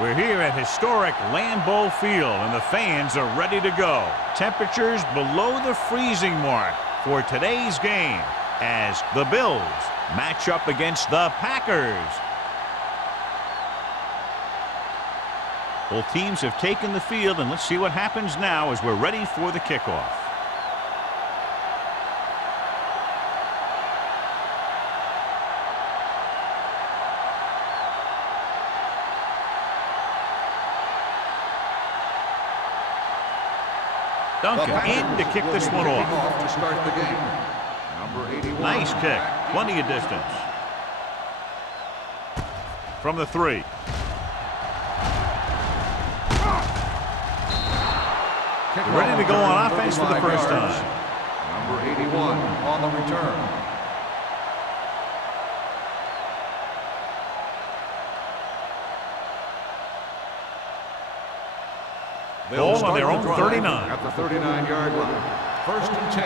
We're here at historic Lambeau Field, and the fans are ready to go. Temperatures below the freezing mark for today's game as the Bills match up against the Packers. Both teams have taken the field, and let's see what happens now as we're ready for the kickoff. Duncan in to kick this one off. To start the game. Number 81. Nice kick. Plenty of distance. From the 3. Ready to go on offense for the first time. Number 81 on the return. Ball on their own 39. At the 39-yard line. First and 10.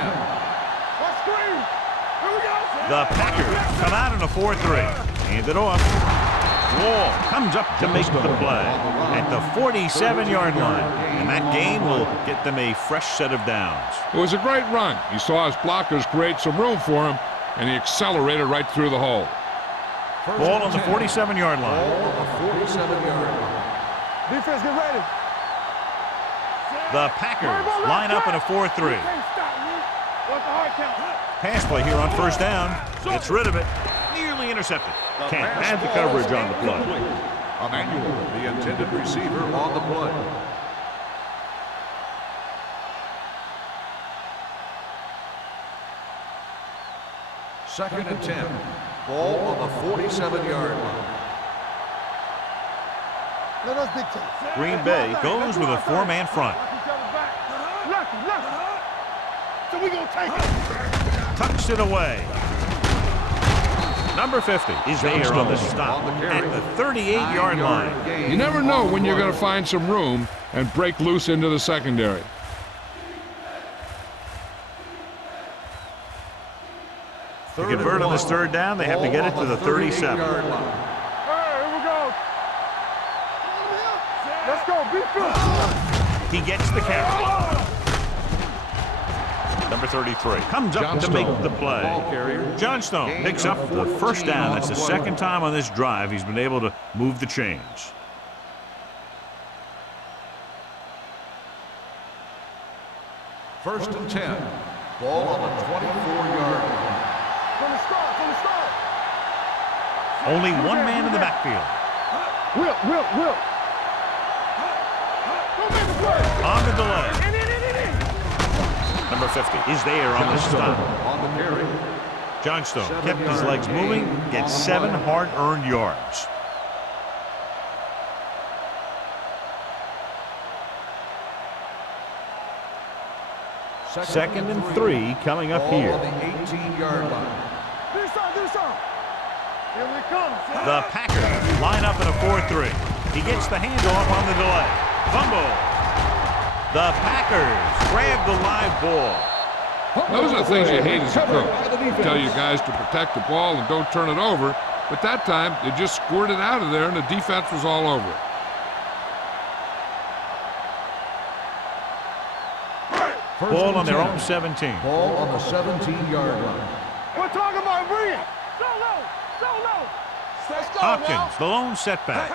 The Packers come out in a 4-3. Hand it off. Wall comes up to make the play at the 47-yard line. And that gain will get them a fresh set of downs. It was a great run. He saw his blockers create some room for him, and he accelerated right through the hole. Ball on the 47-yard line. Ball on the 47-yard line. Defense, get ready. The Packers line up in a 4-3. Pass play here on first down. Gets rid of it. Nearly intercepted. Can't add the coverage on the play. Emmanuel, the intended receiver, on the play. Second and 10. Ball on the 47-yard line. Let us dictate. Green Bay goes with a 4-man front. So we gonna take it. Tucks it away. Number 50 is there on the stop at the 38-yard line. You never know when you're going to find some room and break loose into the secondary. To convert on this third down, they have to get it to the 37. All right, here we go. Let's go, be good. He gets the carry. Number 33 comes up to make the play. Johnstone picks up the first down. That's the second time on this drive he's been able to move the chains. First and 10. Ball on the 24-yard line. From the start, from the start. Only one man in the backfield. Will. Go make the play. On the delay. Number 50 is there on the stop. On the carry. Johnstone kept his legs moving, gets 7 hard-earned yards. Second and 3 coming up here. On the 18-yard line. Do some. Here we come. The Packers line up in a 4-3. He gets the handoff on the delay. Fumble. The Packers grab the live ball. Those are the things you hate as a coach. Tell you guys to protect the ball and don't turn it over. But that time, they just squirted out of there, and the defense was all over it. Ball on their own 17. Ball on the 17-yard line. We're talking about bring it. So low. Let's go, Hopkins, the lone setback.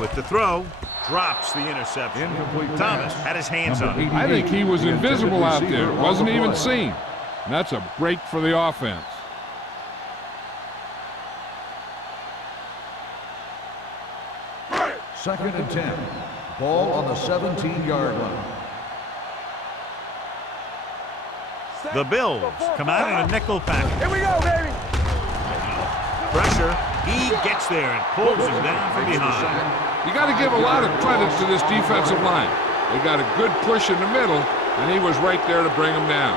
With the throw, drops the interception. Incomplete Thomas pass. had his hands on it. I think he was invisible out there. Wasn't even seen. And that's a break for the offense. Second and 10. Ball on the 17-yard line. The Bills come out in a nickel package. Here we go, baby. Pressure. He gets there and pulls him down from behind. You got to give a lot of credit to this defensive line. They got a good push in the middle, and he was right there to bring him down.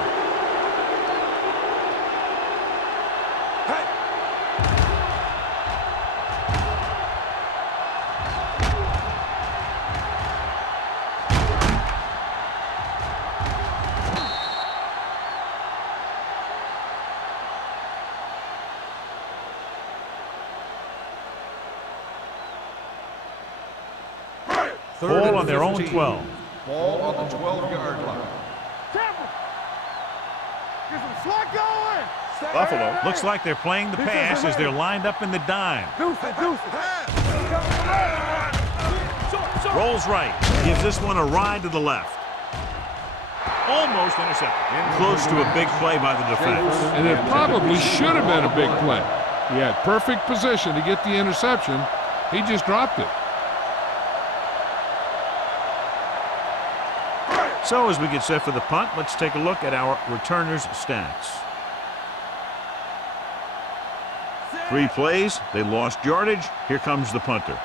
Ball on their own 12. Ball on the 12-yard line. Temple. Get some slack going. Buffalo looks like they're playing the pass as they're lined up in the dime. Deuce it, deuce it. Rolls right. Gives this one a ride to the left. Almost intercepted. Close to a big play by the defense. And it probably should have been a big play. He had perfect position to get the interception. He just dropped it. So as we get set for the punt, let's take a look at our returners' stats. 3 plays, they lost yardage. Here comes the punter.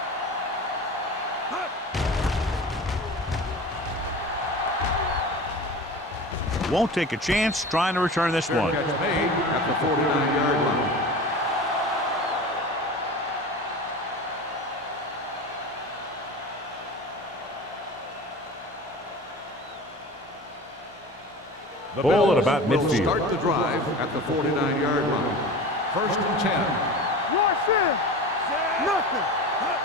Won't take a chance trying to return this one. Catch made at the 49-yard line. The Ball at Bills about will midfield. Start the drive at the 49-yard line. 1st and 10. Watch it. Nothing.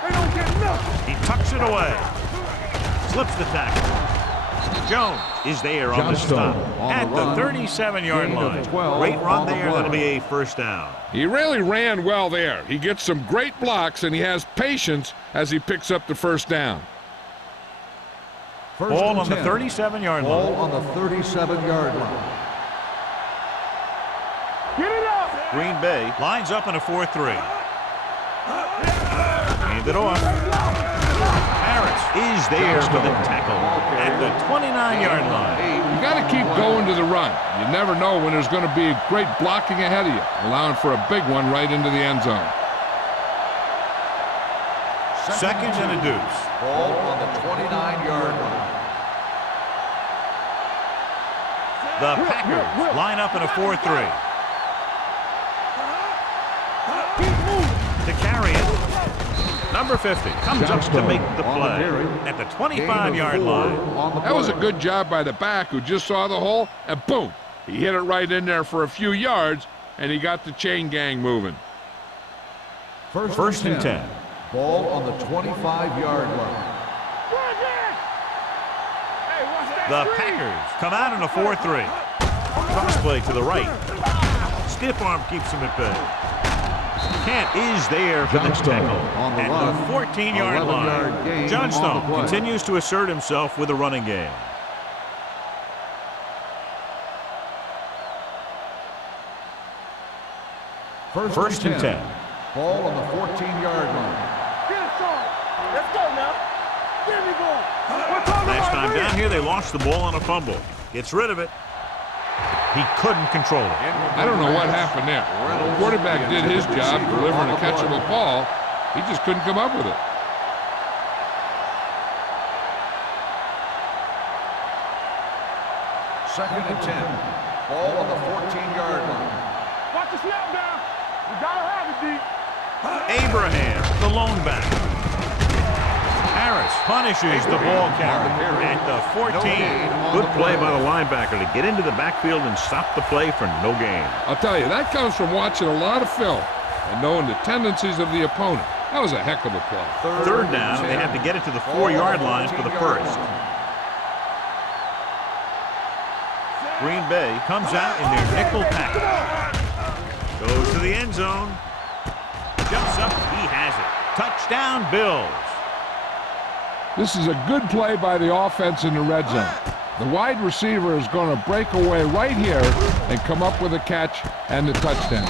They don't get nothing. He tucks it away. Slips the tackle. Jones is there on the stop at the 37-yard line. Great run there. That'll be a first down. He really ran well there. He gets some great blocks, and he has patience as he picks up the first down. Ball on the 37-yard line. Ball on the 37-yard line. Get it up. Green Bay lines up in a 4-3. Hand it off. Harris is there for the tackle at the 29-yard line. You got to keep going to the run. You never know when there's going to be great blocking ahead of you, allowing for a big one right into the end zone. Seconds and a deuce. Ball on the 29-yard line. The Packers line up in a 4-3. To carry it. Number 50 comes up to make the play at the 25-yard line. That was a good job by the back who just saw the hole, and boom, he hit it right in there for a few yards, and he got the chain gang moving. First and 10. Ball on the 25-yard line. The Packers come out in a 4-3. Cross play to the right. Stiff arm keeps him at bay. Kent is there for the tackle at the 14-yard line. Johnstone continues to assert himself with a running game. First and 10. Ball on the 14-yard line. Let's go now. Give me ball. Last time down here, they lost the ball on a fumble. Gets rid of it. He couldn't control it. I don't know what happened there. The quarterback did his job delivering a catchable ball. He just couldn't come up with it. Second and 10. Ball on the 14-yard line. Watch the snap down. You gotta have it, D. Abraham, the lone back. Harris punishes the ball carrier at the 14. Good play by the linebacker to get into the backfield and stop the play for no gain. I'll tell you, that comes from watching a lot of film and knowing the tendencies of the opponent. That was a heck of a play. Third down, they have to get it to the 4-yard line for the first. Green Bay comes out in their nickel package. Goes to the end zone. Jumps up, he has it. Touchdown, Bills. This is a good play by the offense in the red zone. The wide receiver is going to break away right here and come up with a catch and the touchdown.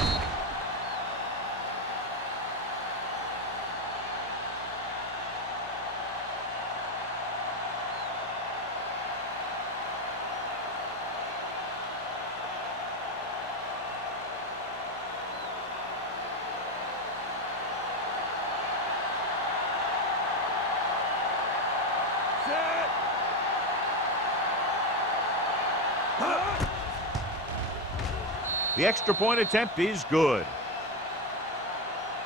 The extra point attempt is good.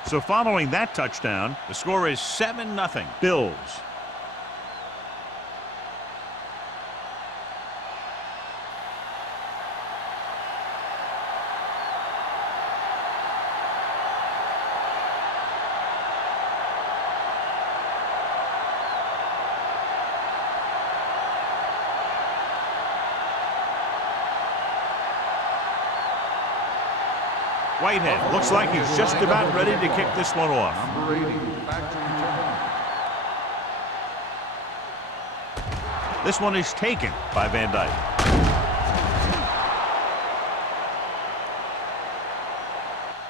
So following that touchdown, the score is 7-0 Bills. Whitehead looks like he's just about ready to kick this one off. Number 80, back to return. This one is taken by Van Dyke.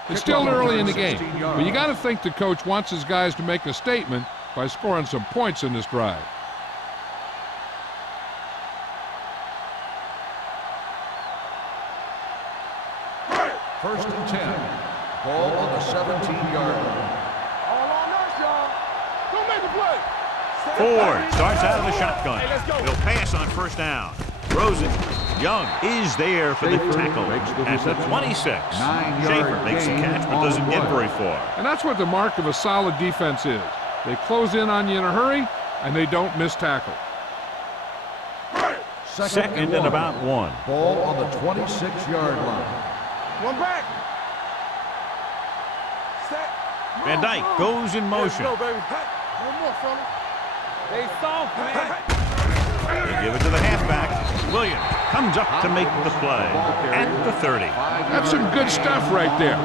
It's still early in the game, but you got to think the coach wants his guys to make a statement by scoring some points in this drive. First and 10. Ball on the 17-yard line. All on us, y'all. Don't make the play. Ford starts out of the shotgun. He'll pass on first down. Throws it. Young is there for the tackle at the 26. Schaefer makes the catch but doesn't get very far. And that's what the mark of a solid defense is. They close in on you in a hurry, and they don't miss tackle. Second and about 1. Ball on the 26-yard line. One back. Set. Van Dyke goes in motion. Let's go, baby. One more, fella. They soft, man. They give it to the halfback. Williams comes up to make the play at the 30. That's some good stuff right there.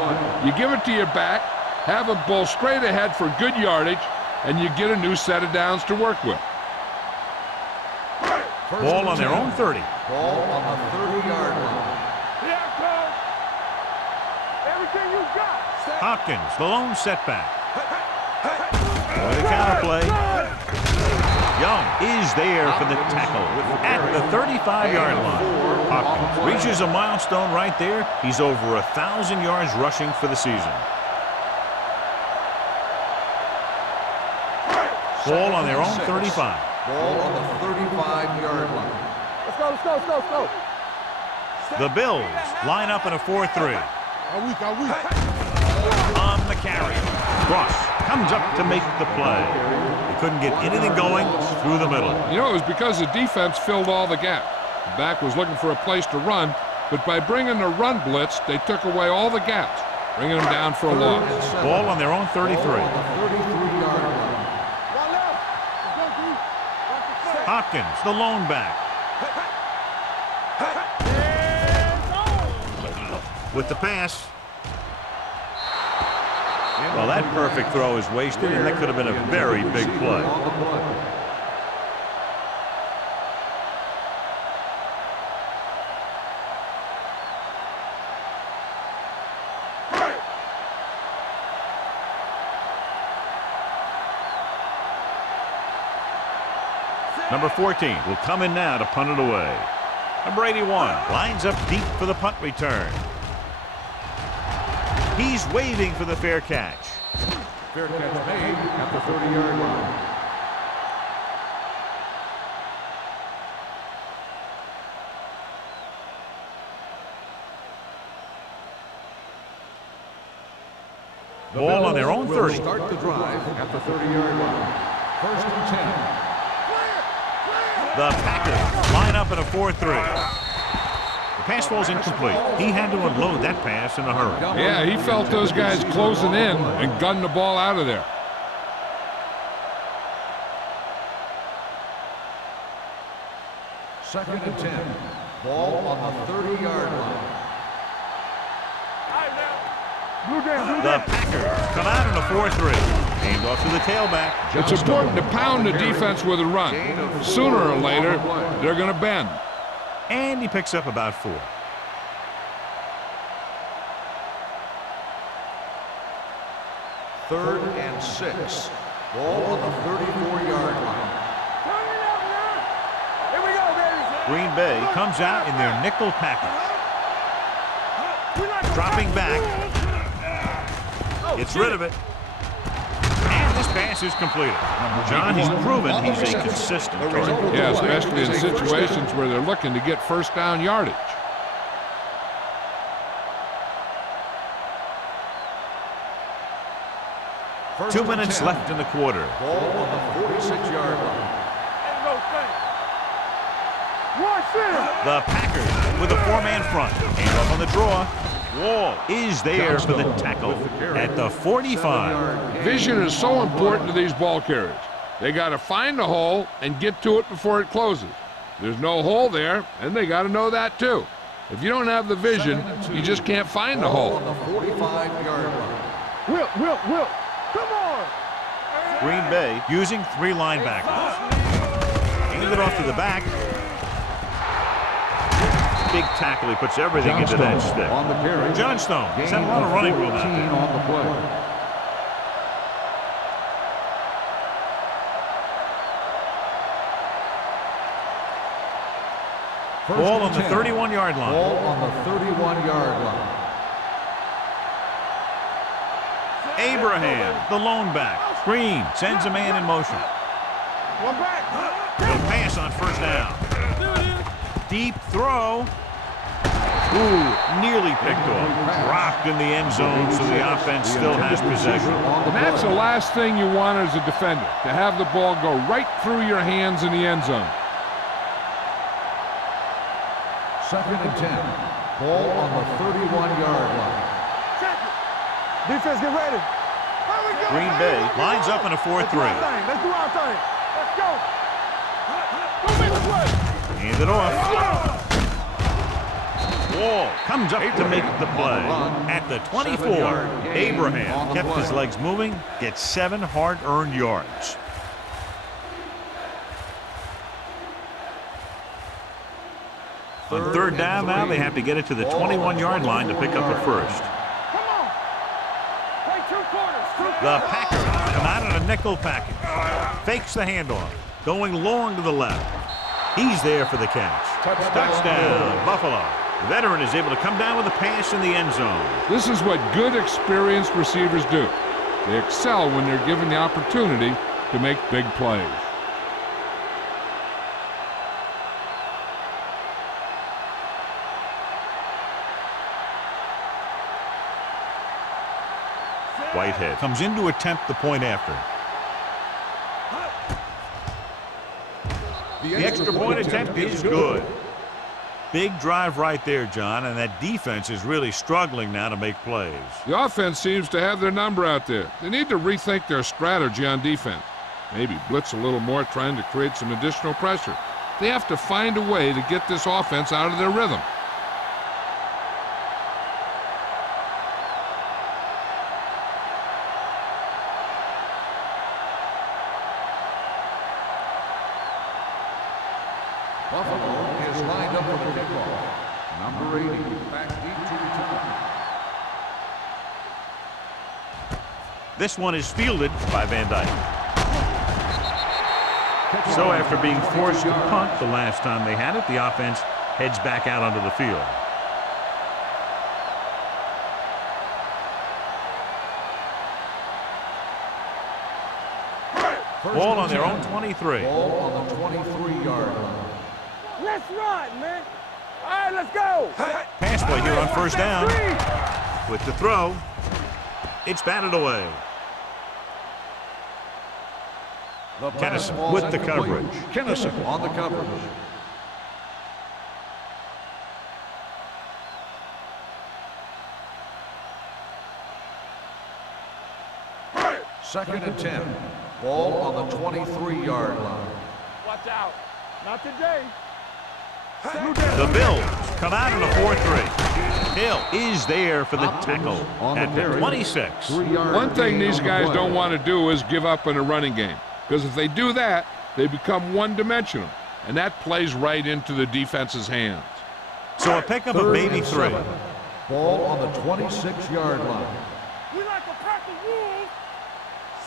You give it to your back, have a ball straight ahead for good yardage, and you get a new set of downs to work with. Ball on their own 30. Ball on the 30-yard line. Yeah, coach. Everything you got. Set. Hopkins, the lone setback. For the counter play. Young is there for the tackle at the 35-yard line. Hopkins reaches a milestone right there. He's over 1,000 yards rushing for the season. Ball on their own 35. Ball on the 35-yard line. Let's go, let's go, let's go, let's go. The Bills line up in a 4-3. I'm weak, I'm weak. On the carry. Ross comes up to make the play. He couldn't get anything going through the middle. You know, it was because the defense filled all the gaps. The back was looking for a place to run, but by bringing the run blitz, they took away all the gaps, bringing them down for a loss. Ball on their own 33. Ball on the 33-yard line. One left. Let's go, D. Watch the play. Hopkins, the lone back. With the pass. Well, that perfect throw is wasted, and that could have been a very big play. Number 14 will come in now to punt it away. Number 81 lines up deep for the punt return. He's waving for the fair catch. Fair catch made at the 30-yard line. Ball on their own 30. Start the drive at the 30-yard line. First and 10. The Packers line up in a 4-3. The pass falls incomplete. He had to unload that pass in a hurry. Yeah, he felt those guys closing in and gunned the ball out of there. Second and 10. Ball on the 30-yard line. The Packers come out in a 4-3. Aimed off to the tailback. It's important to pound the defense with a run. Sooner or later, they're going to bend. And he picks up about 4. Third and 6. Ball on the 34-yard line. Here we go, baby. Green Bay comes out in their nickel package. Dropping back. Gets rid of it. And this pass is completed. John, he's proven he's a consistent target. Yeah, especially in situations where they're looking to get first down yardage. First 2 and minutes 10. left in the quarter. Ball on the 46-yard line. The Packers with a 4-man front. Aimed up on the draw. Wall is there for the tackle at the 45. Vision is so important to these ball carriers. They got to find a hole and get to it before it closes. There's no hole there, and they got to know that too. If you don't have the vision, you just can't find the hole. On the 45-yard line. Will. Come on. Green Bay using 3 linebackers. Hand it off to the back. Big tackle. He puts everything into that stick. On the carry. Johnstone has had a lot of running room out there. On the play. Ball on the 31-yard line. Ball on the 31-yard line. Abraham, the lone back. Green sends a man in motion. One back. He'll pass on first down. Deep throw. Ooh, nearly picked off. Rocked in the end zone, so the offense still has possession. And that's the last thing you want as a defender, to have the ball go right through your hands in the end zone. 2nd and 10. Ball on the 31-yard line. Defense, get ready. Green Bay lines up in a 4-3. Let's do our thing. Let's go. Go make a play. Hand it off. Wall comes up to make the play. At the 24, Abraham kept his legs moving, gets 7 hard-earned yards. On 3rd down now, they have to get it to the 21-yard line to pick up a first. Come on. Play 2 quarters. The Packers come out in a nickel package. Fakes the handoff. Going long to the left. He's there for the catch. Touchdown, Buffalo. The veteran is able to come down with a pass in the end zone. This is what good, experienced receivers do. They excel when they're given the opportunity to make big plays. Whitehead comes in to attempt the point after. The extra point attempt is good. Big drive right there, John, and that defense is really struggling now to make plays. The offense seems to have their number out there. They need to rethink their strategy on defense. Maybe blitz a little more, trying to create some additional pressure. They have to find a way to get this offense out of their rhythm. Buffalo is lined up for the kickoff. Number 80, back deep to return. This one is fielded by Van Dyke. So after being forced to punt the last time they had it, the offense heads back out onto the field. Ball on their own 23. Ball on the 23-yard line. Let's run, man. All right, let's go. Pass play here on first down. With the throw, it's batted away. Kennison with the coverage. Kennison on the coverage. Second and 10. Ball on the 23-yard line. Watch out. Not today. The Bills come out in a 4-3. Hill is there for the tackle at the 26. One thing these guys don't want to do is give up in a running game, because if they do that, they become one-dimensional, and that plays right into the defense's hands. So a pickup of maybe 3. Ball on the 26-yard line. We like a pack of wolves.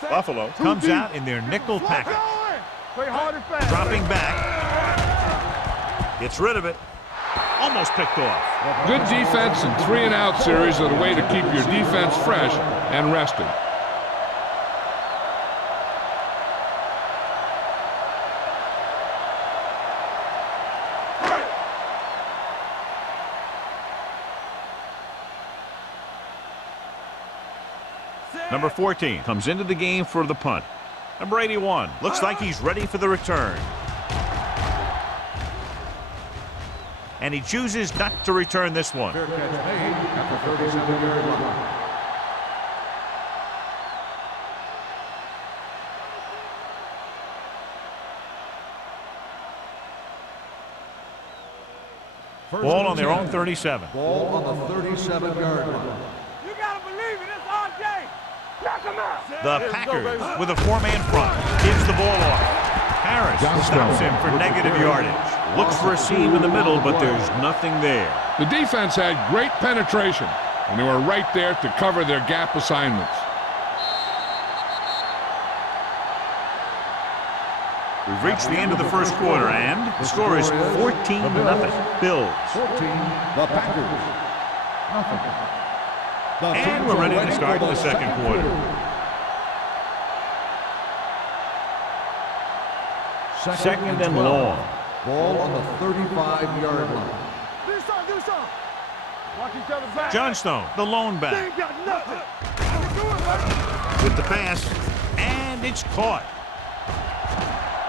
Buffalo comes out in their nickel package. Play hard and fast. Dropping back. Gets rid of it. Almost picked off. Good defense and 3-and-out series are the way to keep your defense fresh and rested. Number 14 comes into the game for the punt. Number 81 looks like he's ready for the return. And he chooses not to return this one. Fair catch made at the 37-yard line. Ball on their own 37. Ball on the 37-yard line. You gotta believe it. It's RJ. Knock him out. The Packers with a four-man front. Gives the ball off. Harris stops him for negative yardage. Looks for a seam in the middle, but there's nothing there. The defense had great penetration, and they were right there to cover their gap assignments. We've reached the end of the first quarter, and the score is 14-0. Bills. 14, the Packers. Nothing. And we're ready to start the second quarter. Second and long. Ball on the 35-yard line. Do something. Watch each other back. Johnstone, the lone They back, ain't got nothing. Do it, man. with the pass, and it's caught.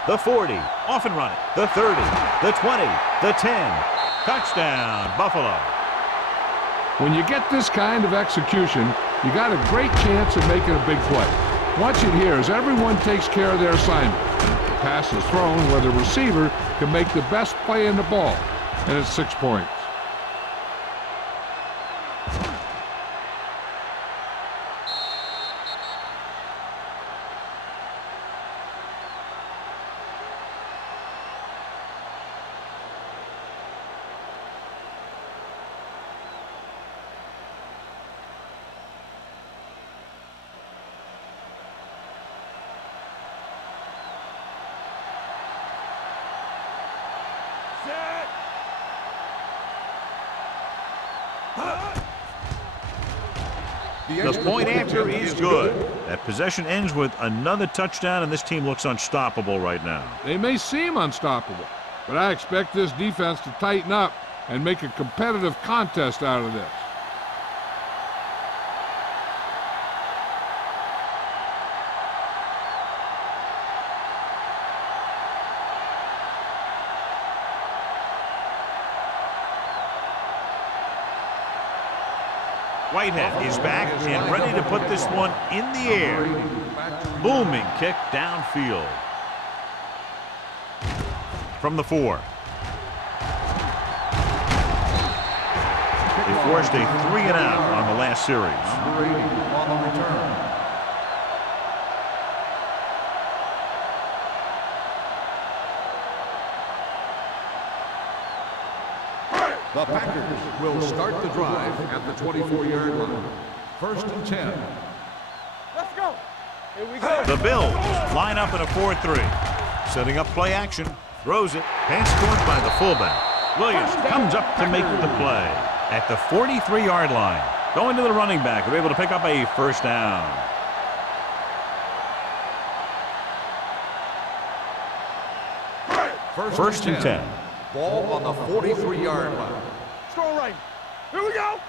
The 40, off and running. The 30, the 20, the 10. Touchdown, Buffalo. When you get this kind of execution, you got a great chance of making a big play. Watch it here as everyone takes care of their assignment. The pass is thrown where the receiver can make the best play in the ball, and it's 6 points. The point after is good. That possession ends with another touchdown, and this team looks unstoppable right now. They may seem unstoppable, but I expect this defense to tighten up and make a competitive contest out of this. Whitehead is back and ready to put this one in the air. Booming kick downfield. From the 4. They forced a 3-and-out on the last series. Number 80 on the return. The Packers will start the drive at the 24-yard line. First and 10. Let's go. Here we go. The Bills line up in a 4-3. Setting up play action. Throws it. Pass caught by the fullback. Williams comes up to make the play at the 43-yard line. Going to the running back. They're able to pick up a first down. First and 10. Ball on the 43-yard line. Strong right. Here we go.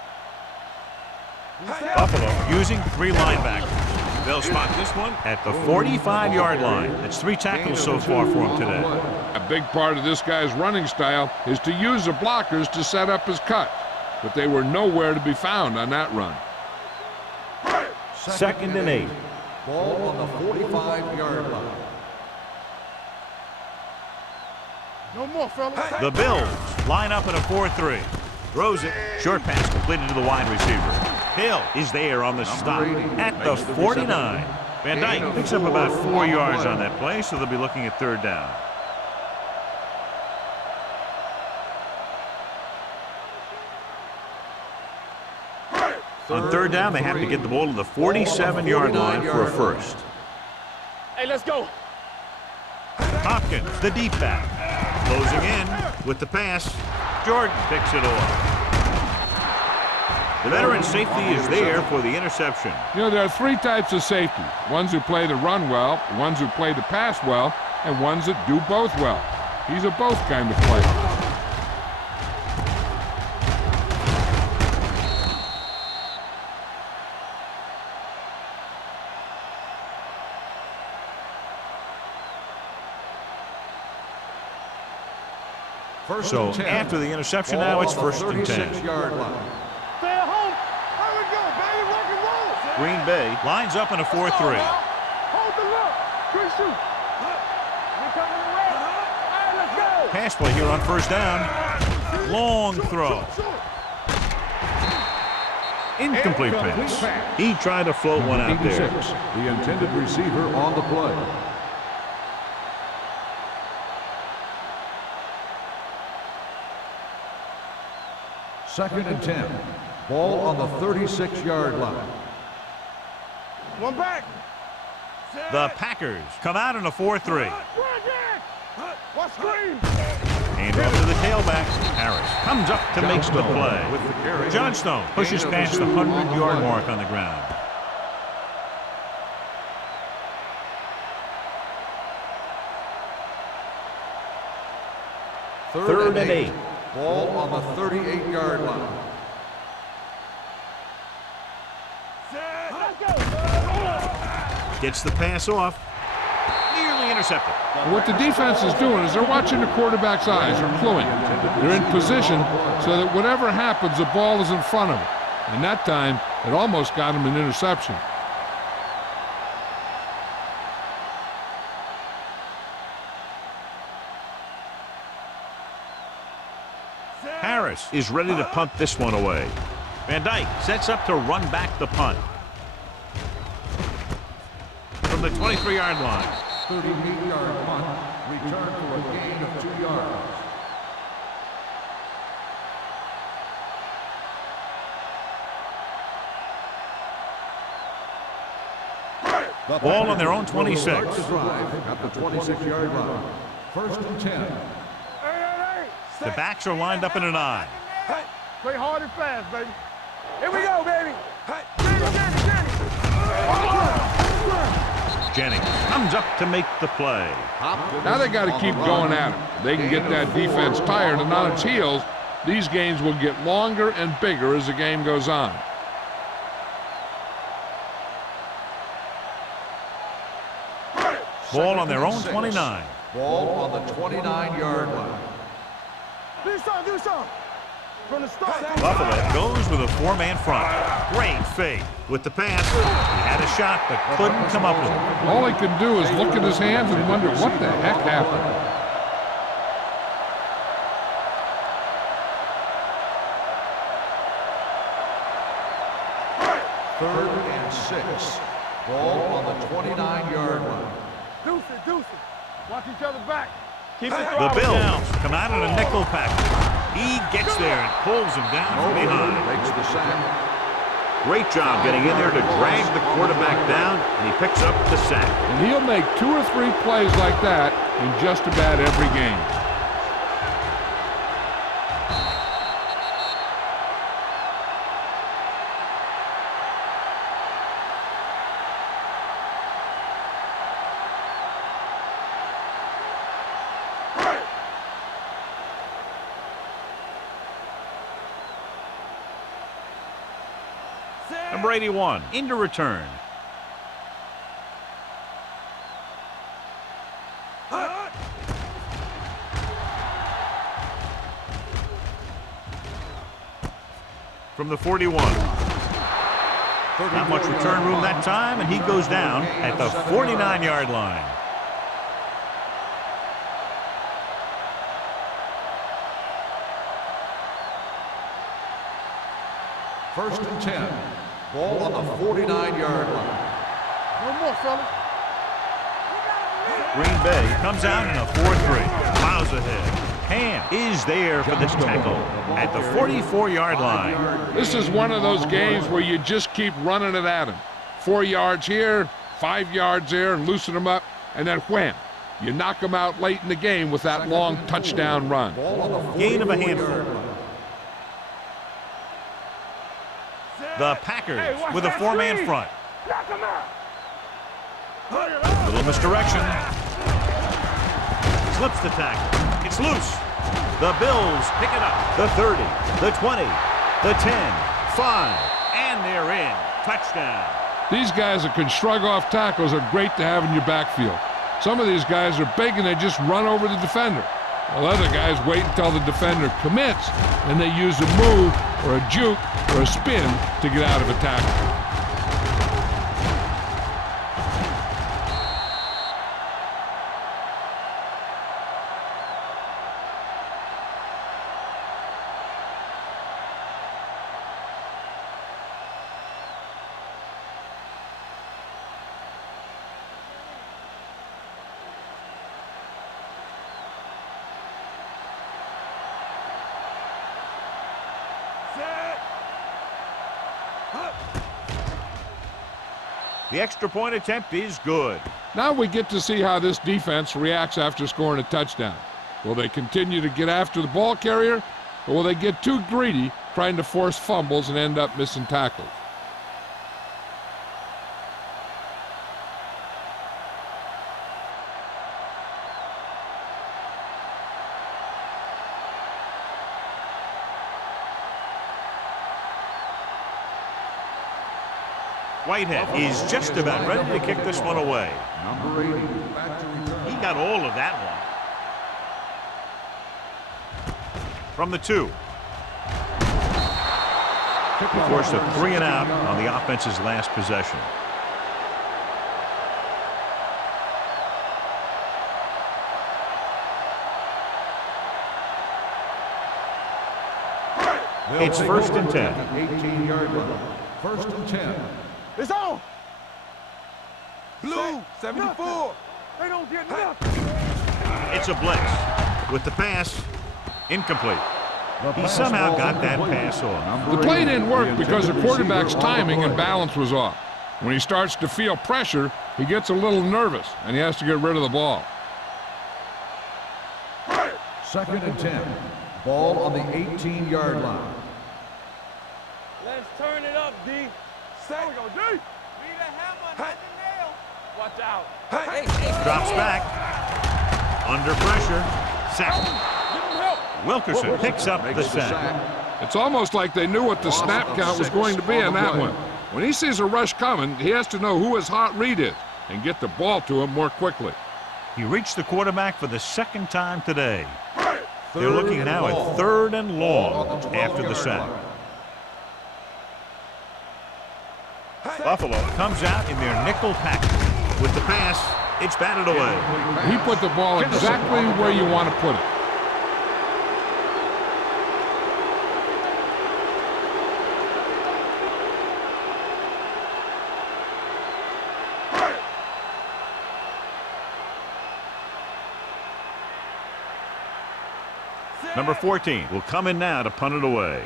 Buffalo using 3 linebackers. They'll spot this one at the 45-yard line. That's 3 tackles so far for him today. A big part of this guy's running style is to use the blockers to set up his cut, but they were nowhere to be found on that run. Second and 8. Ball on the 45-yard line. No more, fellas. The Bills line up in a 4-3. Throws it. Short pass completed to the wide receiver. Hill is there on the stop at the 49. Van Dyke picks up about 4 yards on that play, so they'll be looking at third down. On third down, they have to get the ball to the 47-yard line for a first. Hey, let's go. Hopkins, the deep back. Closing in with the pass. Jordan picks it off. The veteran safety is there for the interception. You know, there are 3 types of safety. Ones who play to run well, ones who play to pass well, and ones that do both well. He's a both kind of player. So after the interception now, it's first and 10. Stay at home. Here we go, baby. Rock and roll. Green Bay lines up in a 4-3. Hold the look. Quick shoot. We coming away. All right, let's go. Pass play here on first down. Long throw. Incomplete pass. He tried to float one out there. The intended receiver on the play. Second and 10. Ball on the 36-yard line. One back. The Packers come out in a 4-3. What screen? And off to the tailback. Harris comes up to make the play. Johnstone pushes past the 100-yard mark on the ground. Third and 8. Ball on the 38-yard line. Gets the pass off. Nearly intercepted. What the defense is doing is they're watching the quarterback's eyes. They're cluing. They're in position so that whatever happens, the ball is in front of them. And that time, it almost got him an interception. Harris is ready to punt this one away. Van Dyke sets up to run back the punt. From the 23-yard line. 38-yard punt. Return for a gain of 2 yards. The ball on their own 26. Start the drive at the 26-yard line. First and 10. The backs are lined up in an I. Hey, play hard and fast, baby. Here we go, baby. Jennings comes up to make the play. Now they got to keep going at it. They can get that defense tired and on its heels. These games will get longer and bigger as the game goes on. Ball on their own 29. Ball on the 29-yard line. Do something. From the start. Buffalo goes with a 4-man front. Great fake. With the pass, he had a shot but couldn't come up with it. All he can do is look at his hands and wonder what the heck happened. Third and 6. Ball on the 29-yard line. Deuce it. Watch each other back. Keep it The Bills come out in a nickel package. He gets there and pulls him down from behind. Makes the sack. Great job getting in there to drag the quarterback down, and he picks up the sack. And he'll make 2 or 3 plays like that in just about every game. Number 81 into return. From the 41. Not much return room that time, and he goes down at the 49-yard line. First and 10. Ball on the 49-yard line. No more, fellas. Green Bay comes out in a 4-3. Miles ahead. Ham is there for this tackle at the 44-yard line. This is one of those games where you just keep running it at him. 4 yards here, 5 yards there, and loosen them up, and then wham. You knock them out late in the game with that long touchdown run. Gain of a handful. The Packers with a 4-man front. Knock him out. Little misdirection. Slips the tackle. It's loose. The Bills pick it up. The 30, the 20, the 10, 5, and they're in. Touchdown. These guys that can shrug off tackles are great to have in your backfield. Some of these guys are big and they just run over the defender. While other guys wait until the defender commits and they use a move or a juke or a spin to get out of a tackle. The extra point attempt is good. Now we get to see how this defense reacts after scoring a touchdown. Will they continue to get after the ball carrier, or will they get too greedy trying to force fumbles and end up missing tackles? Whitehead is just about ready to kick this one away. Number 80, back to return. He got all of that one. From the 2. He forced a 3 and out on the offense's last possession. It's 1st and 10. 18-yard line. 1st and 10. It's on. Blue, 74. They don't get nothing. It's a blitz. With the pass, incomplete. He somehow got that pass off. The play didn't work because the quarterback's timing and balance was off. When he starts to feel pressure, he gets a little nervous, and he has to get rid of the ball. 2nd and 10. Ball on the 18-yard line. Let's turn it up, D. There we go, D. Be the hammer, not the nail. Watch out. Hey. Drops back. Under pressure. Sack. Give him help. Wilkerson picks up the Makes the sack. It's almost like they knew what the snap count was going to be in that one. When he sees a rush coming, he has to know who his hot read is and get the ball to him more quickly. He reached the quarterback for the 2nd time today. They're looking now at 3rd and long after the sack. Buffalo comes out in their nickel package. With the pass, it's batted away. He put the ball exactly where you want to put it. Number 14 will come in now to punt it away.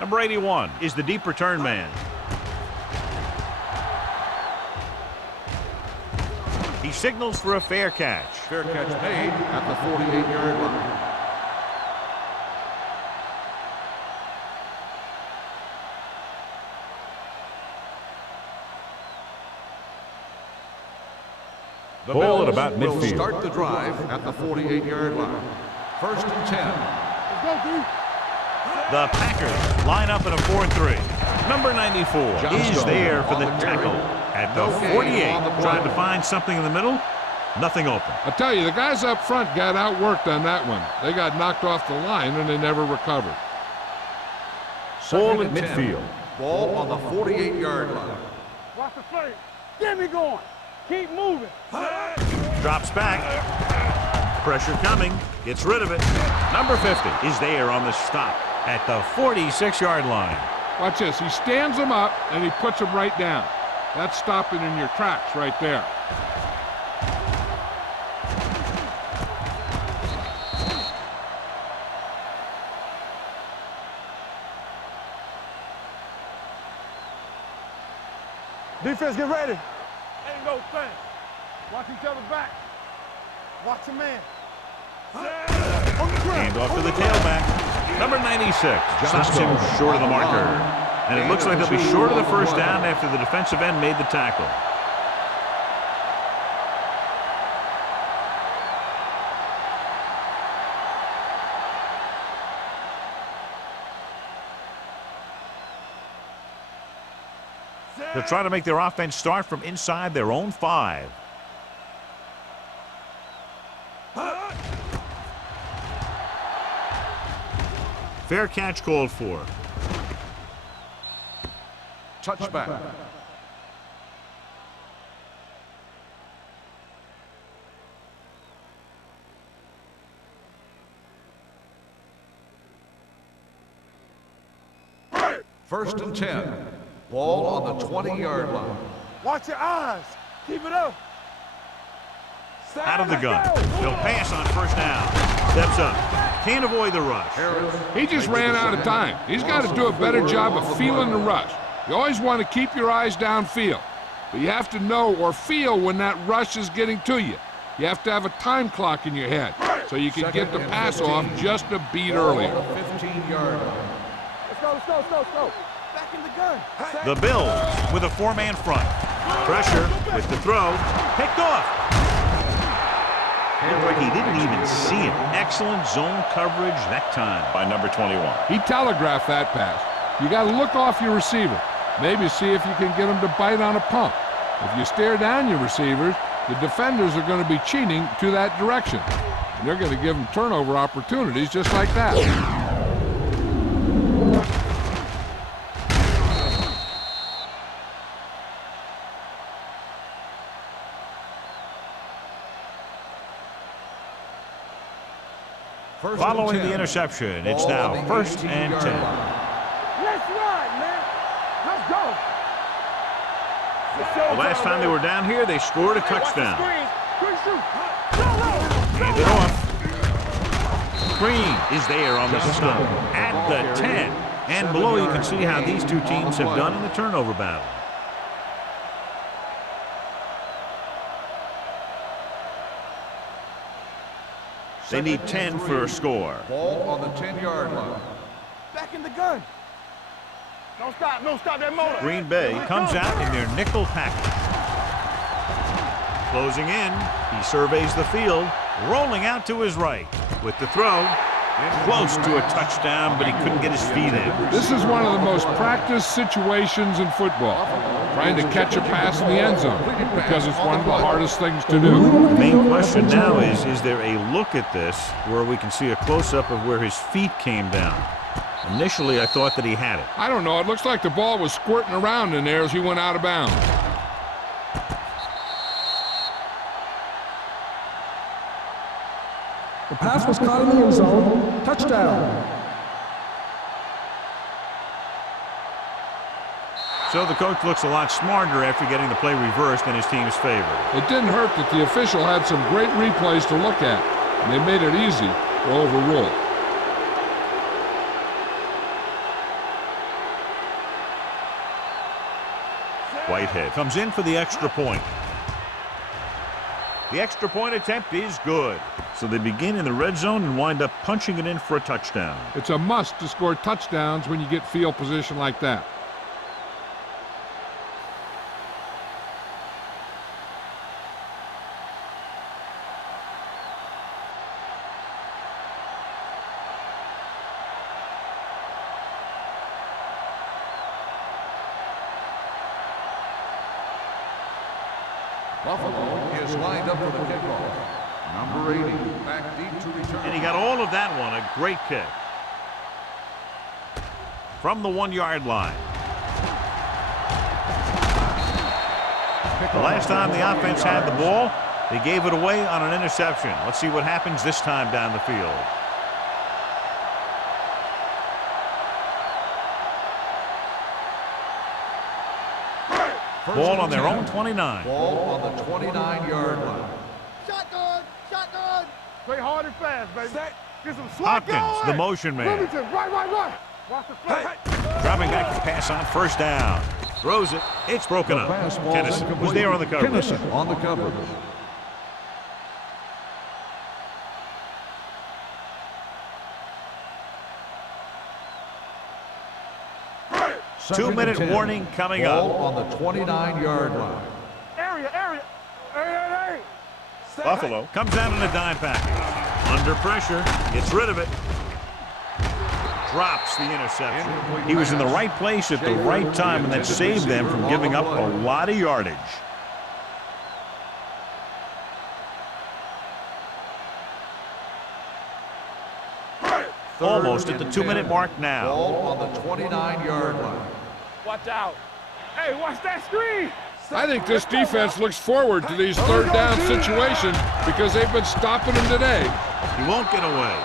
Number 81 is the deep return man. He signals for a fair catch. Fair catch made at the 48-yard line. The Ball at Bills about will midfield. start the drive at the 48-yard line. 1st and 10. Let's go, D. The Packers line up in a 4-3. Number 94 is there for the tackle. At the 48, trying to find something in the middle. Nothing open. I tell you, the guys up front got outworked on that one. They got knocked off the line and they never recovered. Ball Second at and 10. midfield. Ball on the 48-yard line. Watch the play. Get me going. Keep moving. Drops back. Pressure coming. Gets rid of it. Number 50 is there on the stop at the 46-yard line. Watch this. He stands them up and he puts them right down. That's stopping in your tracks right there. Defense, get ready. Ain't no thing. Watch each other back. Watch your man. On the ground. Hand off to the tailback. Number 96 stops him short of the marker. And it looks like they'll be short of the first down after the defensive end made the tackle. They'll try to make their offense start from inside their own 5. Fair catch called for. Touchback. First and 10. Ball on the 20-yard line. Watch your eyes. Keep it up. Out of the gun. They'll pass on first down. Steps up. Can't avoid the rush. He just ran out of time. He's got to do a better job of feeling the rush. You always want to keep your eyes downfield, but you have to know or feel when that rush is getting to you. You have to have a time clock in your head so you can get the pass off just a beat earlier. 15-yard line. Let's go, let's go, let's go, let's go. Back in the gun. The Bills with a four-man front. Pressure with the throw. Picked off. Looked like he didn't even see it. Excellent zone coverage that time by number 21. He telegraphed that pass. You got to look off your receiver. Maybe see if you can get him to bite on a pump. If you stare down your receivers, the defenders are going to be cheating to that direction. And they're going to give them turnover opportunities just like that. Following the interception, it's now 1st and 10. Let's run, man. Let's go. The last time they were down here, they scored a touchdown. Hand it off. Green is there on the stop at the 10. And below you can see how these two teams have done in the turnover battle. They need 10 for a score. Ball on the 10-yard line. Back in the gun. Don't stop that motor. Green Bay comes out in their nickel package. Closing in, he surveys the field, rolling out to his right. With the throw, close to a touchdown, but he couldn't get his feet in. This is one of the most practiced situations in football, trying to catch a pass in the end zone, because it's one of the hardest things to do. The main question now is there a look at this where we can see a close-up of where his feet came down? Initially, I thought that he had it. I don't know. It looks like the ball was squirting around in there as he went out of bounds. The pass was caught in the end zone. Touchdown. So the coach looks a lot smarter after getting the play reversed in his team's favor. It didn't hurt that the official had some great replays to look at, and they made it easy to overrule. Whitehead comes in for the extra point. The extra point attempt is good. So they begin in the red zone and wind up punching it in for a touchdown. It's a must to score touchdowns when you get field position like that. Buffalo is lined up for the kickoff. Number 80, back deep to return. And he got all of that one. A great kick. From the 1-yard line. The last time the offense had the ball, they gave it away on an interception. Let's see what happens this time down the field. Ball on their own 29. Ball on the 29-yard line. Shotgun, shotgun. Play hard and fast, baby. Get some slack Hopkins, going. the motion man. Remington, right. Watch the play. Dropping back to pass on first down. Throws it. It's broken up. Kennison was there on the coverage. Kennison on the coverage. Two-minute warning coming Ball up. on the 29-yard line. Area. Hey. Buffalo comes out in a dime package. Under pressure, gets rid of it. Drops the interception. He was in the right place at the right time, and that saved them from giving up a lot of yardage. Almost at the 2-minute mark now. Ball on the 29-yard line. Watch out. Hey, watch that screen. I think this defense looks forward to these third down situations because they've been stopping them today. He won't get away.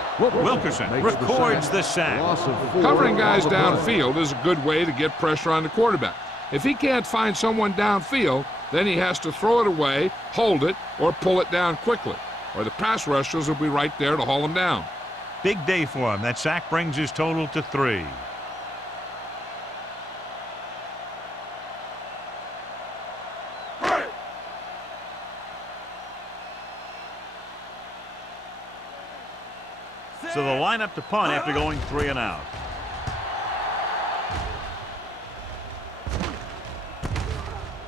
Wilkerson records the sack. Covering guys downfield is a good way to get pressure on the quarterback. If he can't find someone downfield, then he has to throw it away, hold it, or pull it down quickly, or the pass rushers will be right there to haul him down. Big day for him. That sack brings his total to 3. So they'll line up to punt after going 3 and out.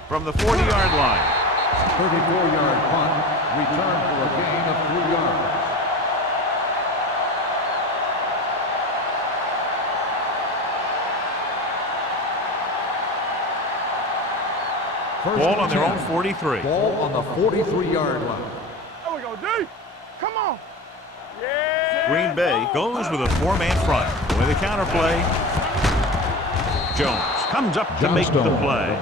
From the 40-yard line. 34-yard punt, return for a gain of 3 yards. Ball on their own 43. Ball on the 43-yard line. There we go, D. Come on. Yeah. Green Bay goes with a 4-man front. With a counterplay. Jones comes up to make the play.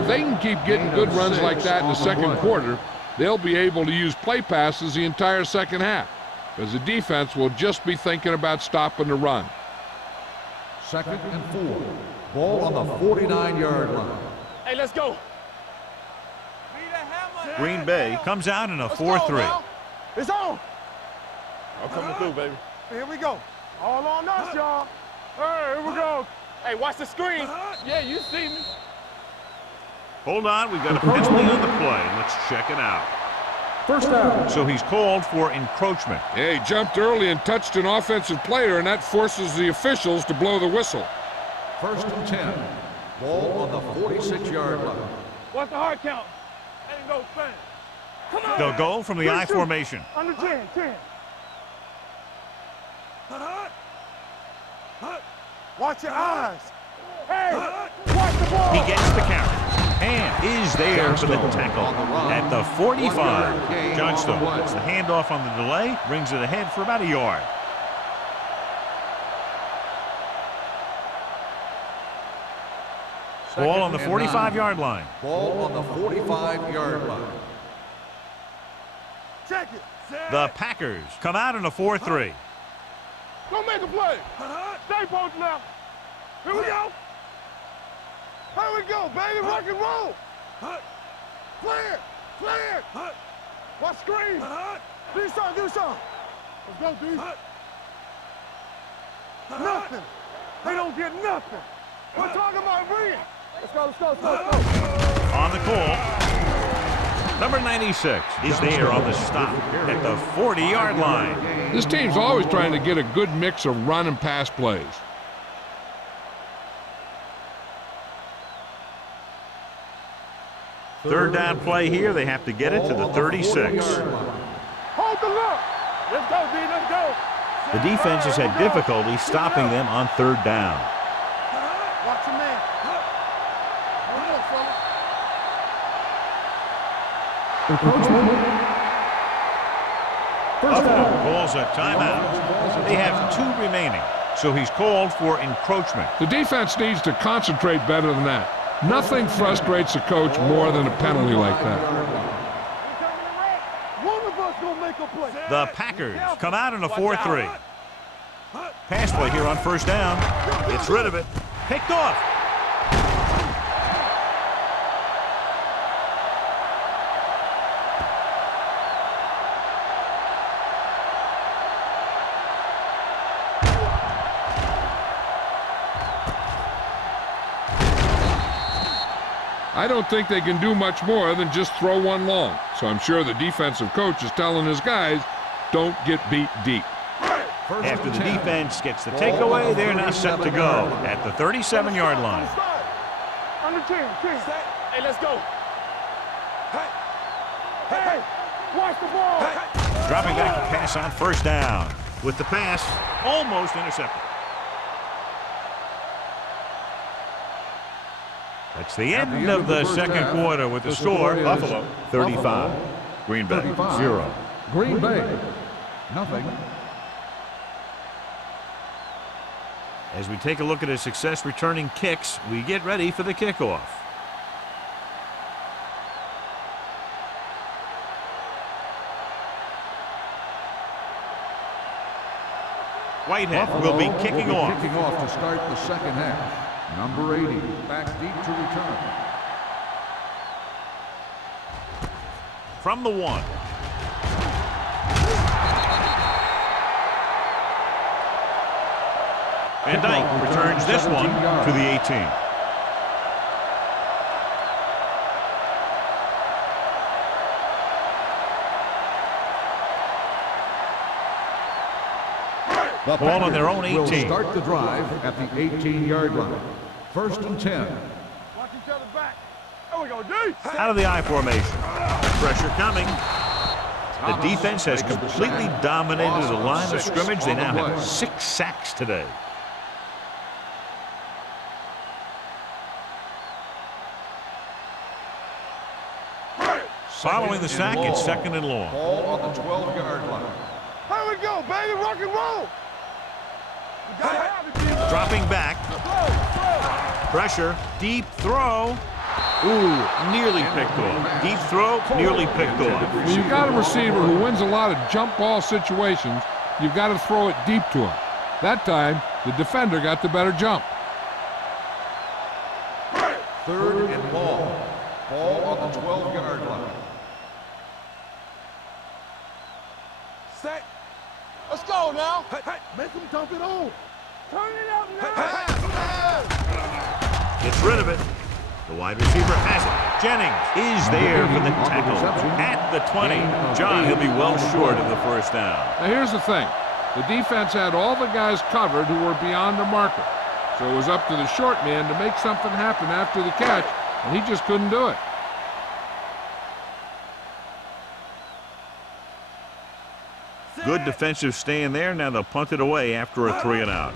If they can keep getting good runs like that in the second quarter, they'll be able to use play passes the entire second half, because the defense will just be thinking about stopping the run. 2nd and 4. Ball on the 49-yard line. Hey, let's go. Green Bay comes out in a 4-3. It's on. I'm coming through, baby. Here we go. All on us, y'all. Hey, here we go. Hey, watch the screen. Yeah, you see me. Hold on, we've got a penalty on the play. Let's check it out. First down. So he's called for encroachment. Yeah, he jumped early and touched an offensive player, and that forces the officials to blow the whistle. 1st and 10. Ball on the 46-yard line. What's the hard count? Ain't no thing. Come on. They'll go from the I Shoot. formation. Under 10, 10. Watch your eyes. Hey, watch the ball. He gets the carry and is there for the tackle at the 45. Johnstone gets the handoff on the delay, brings it ahead for about a yard. Ball on the 45-yard line. Ball on the 45-yard line. Check it. The Packers come out in a 4-3. Go make a play. Stay post now. Here we go. Here we go, baby. Rock and roll. Clear. Clear. Watch screen. Do something. Do something. Let's go, D. Nothing. They don't get nothing. We're talking about bringing. Let's go, let's go, let's go, let's go. On the call, number 96 is there on the stop at the 40-yard line. This team's always trying to get a good mix of run and pass plays. Third down play here. They have to get it to the 36. Hold the look. Let's go, D, let's go. The defense has had difficulty stopping them on third down. Watch your man. One more, fella. Encroachment. First Buffalo down. calls a timeout. They have 2 remaining, so he's called for encroachment. The defense needs to concentrate better than that. Nothing frustrates a coach more than a penalty like that. One of us gonna make a play. The Packers come out in a 4-3. Pass play here on first down. Gets rid of it. Picked off. I don't think they can do much more than just throw one long. So I'm sure the defensive coach is telling his guys, don't get beat deep. After the defense gets the takeaway, they're now set to go at the 37-yard line. Under 10, 10. Hey, let's go. Hey, watch the ball. Dropping back to pass on first down. With the pass, almost intercepted. That's the end of the second quarter with the score. Buffalo 35. Green Bay 0. Green Bay, nothing. As we take a look at his success returning kicks, we get ready for the kickoff. Whitehead will be kicking off. Kicking off to start the second half. Number 80, back deep to return. From the 1. Van Dyke returns this one to the 18. The Ball on their own Packers will 18. start the drive at the 18-yard line. First and 10. Watch each other back. There we go, D. Out of the I formation. Pressure coming. The defense has completely dominated the line of scrimmage. They now have 6 sacks today. Following the sack, it's second and long. Ball on the 12-yard line. Here we go, baby. Rock and roll. You gotta have it, D. Dropping back. Pressure. Deep throw. Ooh, nearly picked off. Deep throw, nearly picked off. When you've got a receiver who wins a lot of jump ball situations, you've got to throw it deep to him. That time, the defender got the better jump. Third and long. Ball on the 12-yard line. Set. Let's go now. Hey, make him dump it on. Turn it up now. Gets rid of it. The wide receiver has it. Jennings is there for the tackle at the 20. John, he'll be well short of the first down. Now here's the thing. The defense had all the guys covered who were beyond the marker. So it was up to the short man to make something happen after the catch, and he just couldn't do it. Good defensive stand there. Now they'll punt it away after a 3 and out.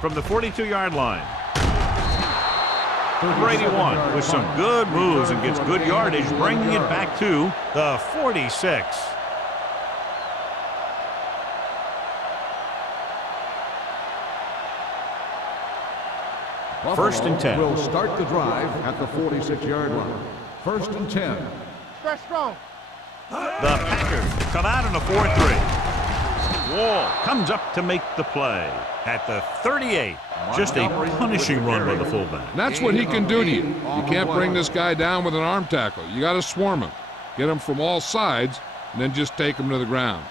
From the 42-yard line. Brady one with some good moves and gets good yardage, bringing it back to the 46. First and 10. Will start the drive at the 46-yard line. First and 10. Stretch strong. The Packers come out in a 4-3. Wall comes up to make the play at the 38. Just a punishing run by the fullback. And that's what he can do to you. You can't bring this guy down with an arm tackle. You got to swarm him. Get him from all sides, and then just take him to the ground.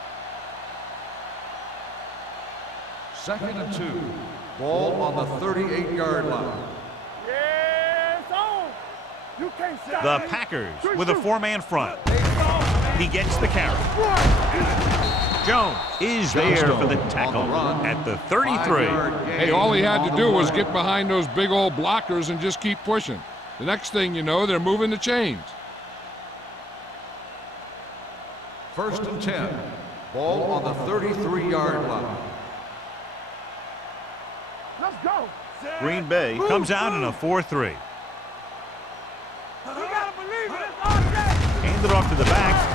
Second and 2. Ball on the 38-yard line. Yeah, it's on. You can't stop The me. Packers with a 4-man front. He gets the carry. Jones is there for the tackle at the 33. Hey, all he had to do was get behind those big old blockers and just keep pushing. The next thing you know, they're moving the chains. First and 10. Ball on the 33-yard line. Let's go. Green Bay comes out in a 4-3. You gotta believe it. It's our day. Hand it off to the back.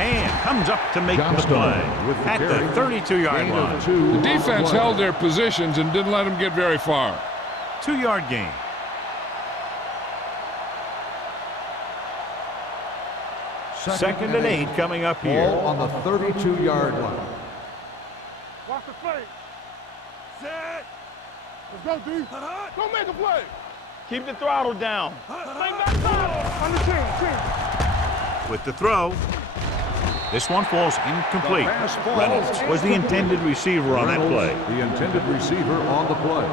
And comes up to make the play at the 32-yard line. The defense held their positions and didn't let them get very far. 2-yard gain. Second and 8 coming up here. Ball on the 32-yard line. Watch the play. Set. Let's go, D. Go make a play. Keep the throttle down. Play back side. On the 10. With the throw. This one falls incomplete. Reynolds was the intended receiver on that play. The intended receiver on the play.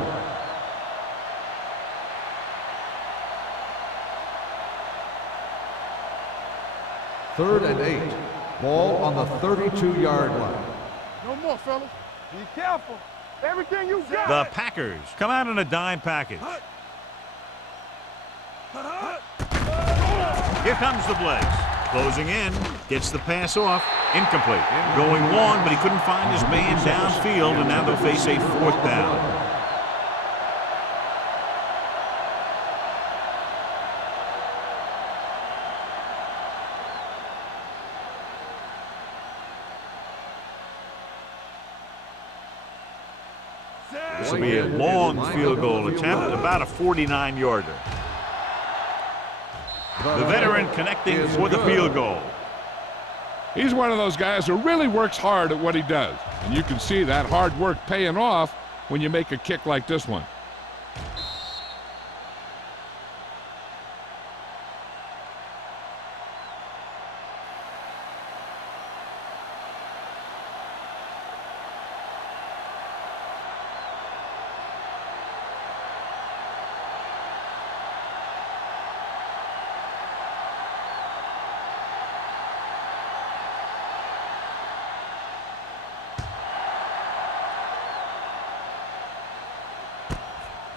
Third and 8. Ball on the 32-yard line. No more, fellas. Be careful. Everything you got. The Packers come out in a dime package. Here comes the blitz. Closing in, gets the pass off, incomplete. Going long, but he couldn't find his man downfield, and now they'll face a 4th down. This will be a long field goal attempt, about a 49-yarder. The veteran connecting for the field goal. He's one of those guys who really works hard at what he does. And you can see that hard work paying off when you make a kick like this one.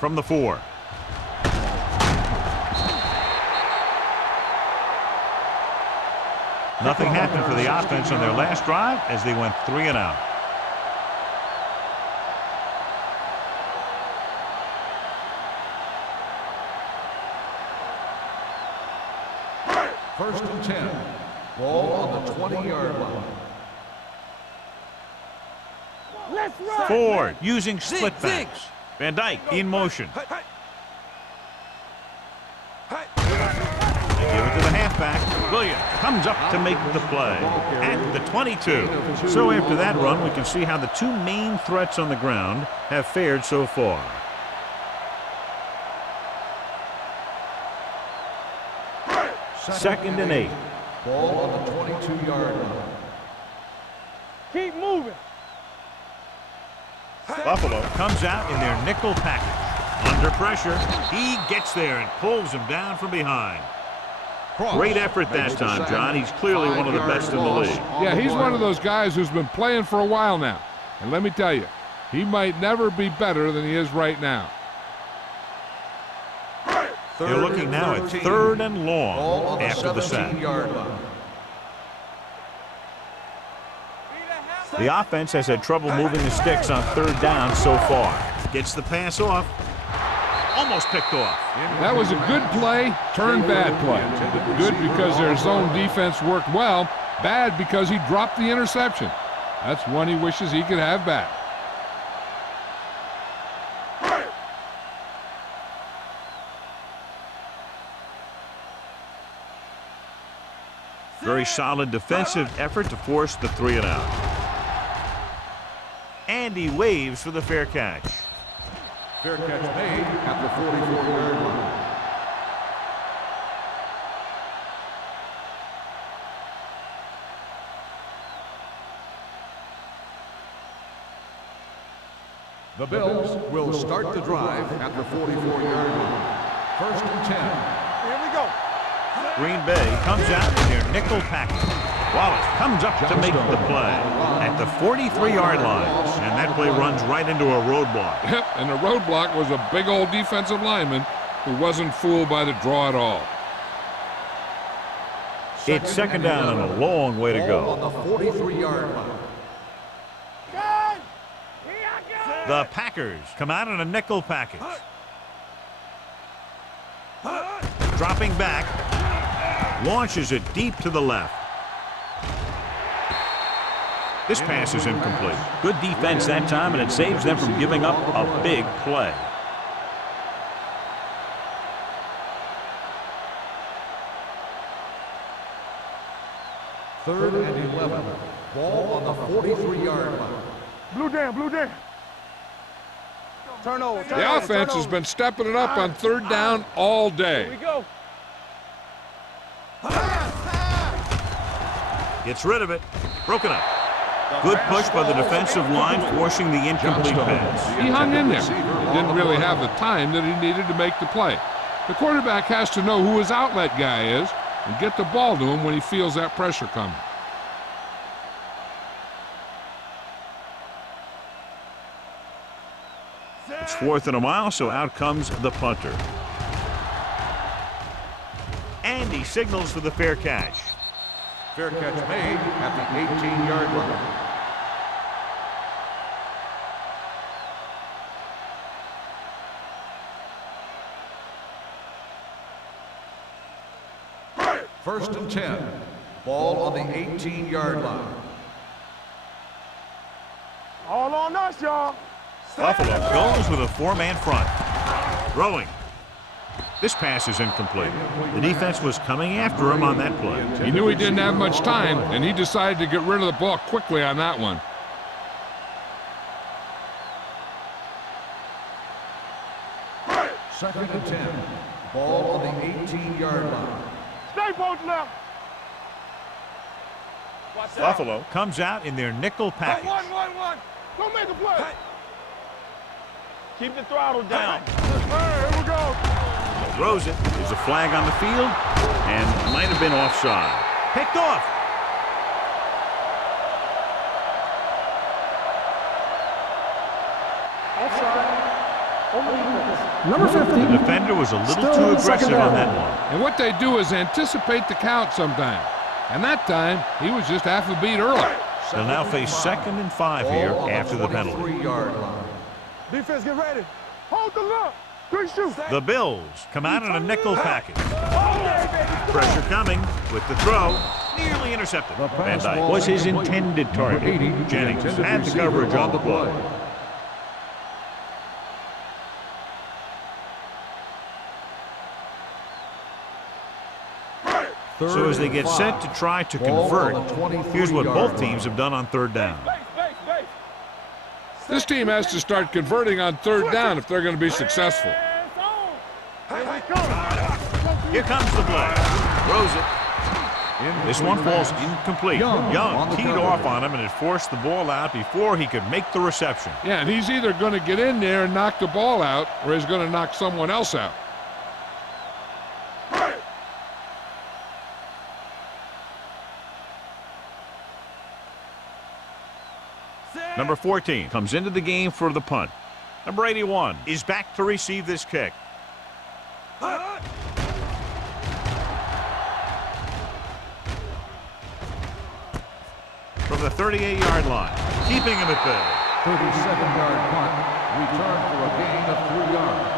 from the 4. Nothing happened for the offense on their last drive as they went 3 and out. First and 10. Ball on the 20-yard line. Let's run. Ford using split backs. Van Dyke in motion. They give it to the halfback. Williams comes up to make the play at the 22. So after that run, we can see how the two main threats on the ground have fared so far. Second and 8. Ball on the 22-yard line. Keep moving. Buffalo comes out in their nickel package. Under pressure, he gets there and pulls him down from behind. Great effort that time, John. He's clearly one of the best in the league. Yeah, he's one of those guys who's been playing for a while now. And let me tell you, he might never be better than he is right now. They're looking now at 3rd and long after the sack. The offense has had trouble moving the sticks on 3rd down so far. Gets the pass off. Almost picked off. That was a good play, turned bad play. Good because their zone defense worked well, bad because he dropped the interception. That's one he wishes he could have back. Very solid defensive effort to force the 3 and out. And he waves for the fair catch. Fair catch made at the 44-yard line. The Bills will start the drive at the 44-yard line. First and 10. Here we go. Green Bay comes out in their nickel package. Wallace comes up to make the play at the 43-yard line. And that play runs right into a roadblock. Yep, and the roadblock was a big old defensive lineman who wasn't fooled by the draw at all. It's second down and a long way to go. On the 43-yard line. The Packers come out in a nickel package. Dropping back. Launches it deep to the left. This pass is incomplete. Good defense that time, and it saves them from giving up a big play. Third and 11. Ball on the 43-yard line. Blue down, blue down. Turn over. The offense has been stepping it up on 3rd down all day. Here we go. Gets rid of it. Broken up. Good push by the defensive line, forcing the incomplete pass. He hung in there. He didn't really have the time that he needed to make the play. The quarterback has to know who his outlet guy is and get the ball to him when he feels that pressure coming. It's 4th and a mile, so out comes the punter. And he signals for the fair catch. Fair catch made at the 18-yard line. First and 10. Ball on the 18-yard line. All on us, y'all. Buffalo goes with a 4-man front. Throwing. This pass is incomplete. The defense was coming after him on that play. He knew he didn't have much time, and he decided to get rid of the ball quickly on that one. Second and 10. Ball on the 18-yard line. Stay posted now. Buffalo comes out in their nickel package. One. Go make a play. Keep the throttle down. Hey, here we go. Throws it. There's a flag on the field, and might have been offside. Picked off. Offside. On the defense. Number 50. The defender was a little Still too second aggressive down. on that one. And what they do is anticipate the count sometimes. And that time, he was just half a beat early. They'll now face 2nd and 5 here after the penalty. 23-yard line. Defense, get ready. Hold the look. 3 shoot. The Bills come out in a nickel package. Pressure coming with the throw. Nearly intercepted. Van Dyke was his intended target. Jennings had the coverage on the play. So as they get set to try to convert, here's what both teams have done on 3rd down. This team has to start converting on 3rd down if they're going to be successful. Here comes the play. Throws it. This one falls incomplete. Young teed off on him and it forced the ball out before he could make the reception. Yeah, and he's either going to get in there and knock the ball out, or he's going to knock someone else out. Number 14 comes into the game for the punt. Number 81 is back to receive this kick. From the 38-yard line, keeping him at bay. 37-yard punt, return for a gain of 3 yards.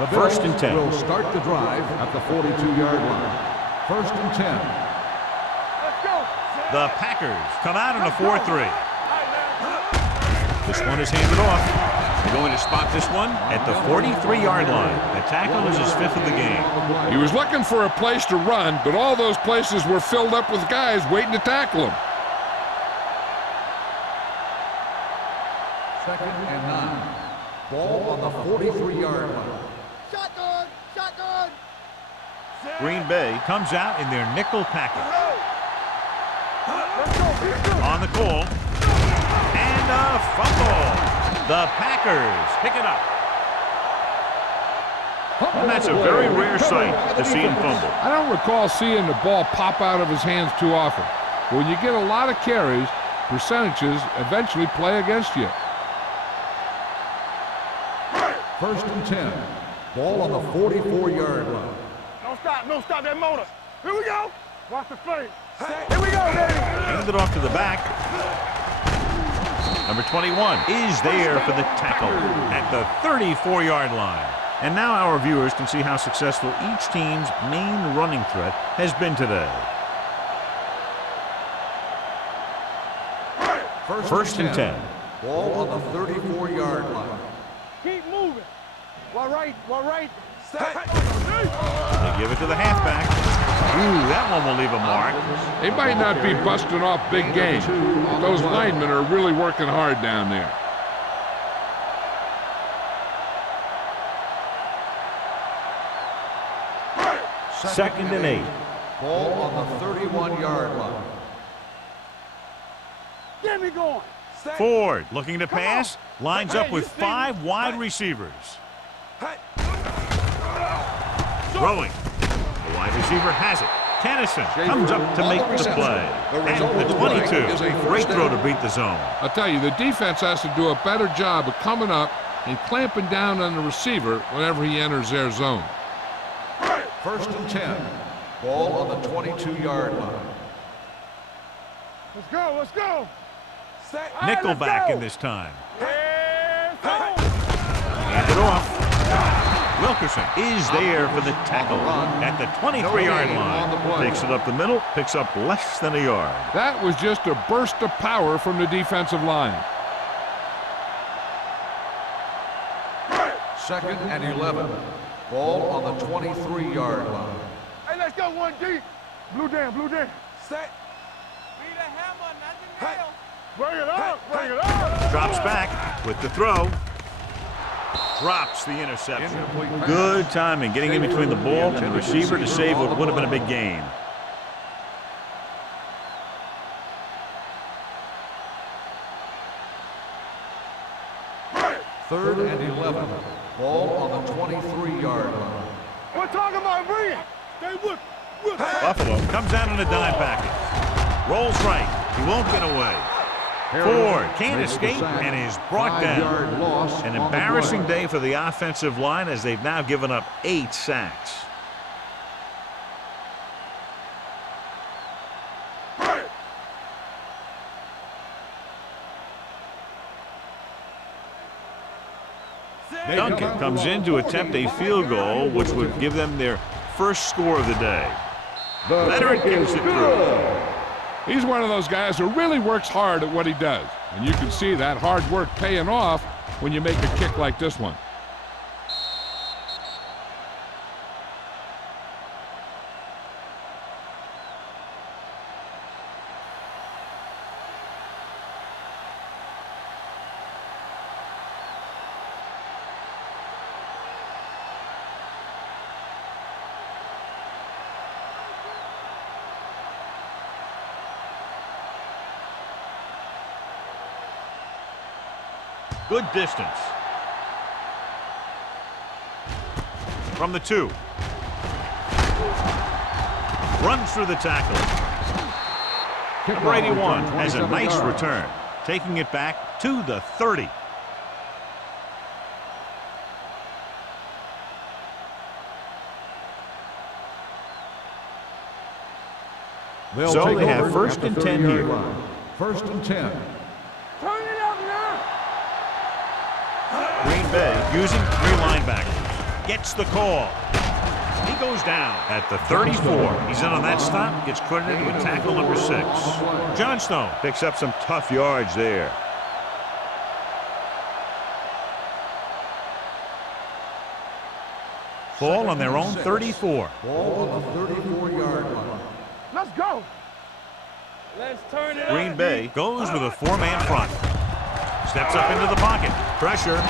The Bills 1st and 10. will start the drive at the 42-yard line. 1st and 10. Let's go. The Packers come out in a 4-3. This one is handed off. They're going to spot this one at the 43-yard line. The tackle is his 5th of the game. He was looking for a place to run, but all those places were filled up with guys waiting to tackle him. 2nd and 9. Ball on the 43-yard line. Shotgun. Shotgun. Green Bay comes out in their nickel package. On the call. And a fumble. The Packers pick it up. And that's a very rare sight to see him fumble. I don't recall seeing the ball pop out of his hands too often. But when you get a lot of carries, percentages eventually play against you. 1st and 10. Ball on the 44-yard line. Don't stop. Don't stop that motor. Here we go. Watch the play. Here we go, baby. Hand it off to the back. Number 21 is there for the tackle at the 34-yard line. And now our viewers can see how successful each team's main running threat has been today. 1st and 10. Ball on the 34-yard line. Keep moving. While right. Stay. They give it to the halfback. Ooh, that one will leave a mark. They might not be busting off big game, but those linemen are really working hard down there. Second and 8. Ball on the 31-yard line. Get me going. Ford looking to pass. Lines up with 5 wide receivers. Throwing. The wide receiver has it. Tennyson comes up to make the play. And the 22. Great throw to beat the zone. I'll tell you, the defense has to do a better job of coming up and clamping down on the receiver whenever he enters their zone. 1st and 10. Ball on the 22-yard line. Let's go. Let's go. Nickelback in this time. Hands on. Hand it off. Wilkerson is there for the tackle at the 23-yard line. Takes it up the middle, picks up less than a yard. That was just a burst of power from the defensive line. 2nd and 11. Ball on the 23-yard line. Hey, let's go 1D. Blue down. Set. Be the hammer, not the nail. Bring it up. Drops back with the throw. Drops the interception. Good timing, getting in between the ball and the receiver to save what would have been a big gain. Third and 11. Ball on the 23-yard line. We're talking about bring it. Stay with me. Buffalo comes out in a dime package. Rolls right. He won't get away. Ford can't escape and is brought down. An embarrassing day for the offensive line as they've now given up 8 sacks. Duncan comes in to attempt a field goal, which would give them their first score of the day. Leonard gets it through. He's one of those guys who really works hard at what he does. And you can see that hard work paying off when you make a kick like this one. Good distance. From the 2. Runs through the tackle. Number 81 has a nice return, taking it back to the 30. So they have first and 10 here. First and 10. Turn it up now. Green Bay using 3 linebackers. Gets the call. He goes down at the 34. He's in on that stop. Gets credited with tackle number 6. Johnstone picks up some tough yards there. Ball on their own 34. Ball on the 34-yard line. Let's go. Let's turn it up. Green Bay goes with a 4-man front. Steps up into the pocket. Pressure.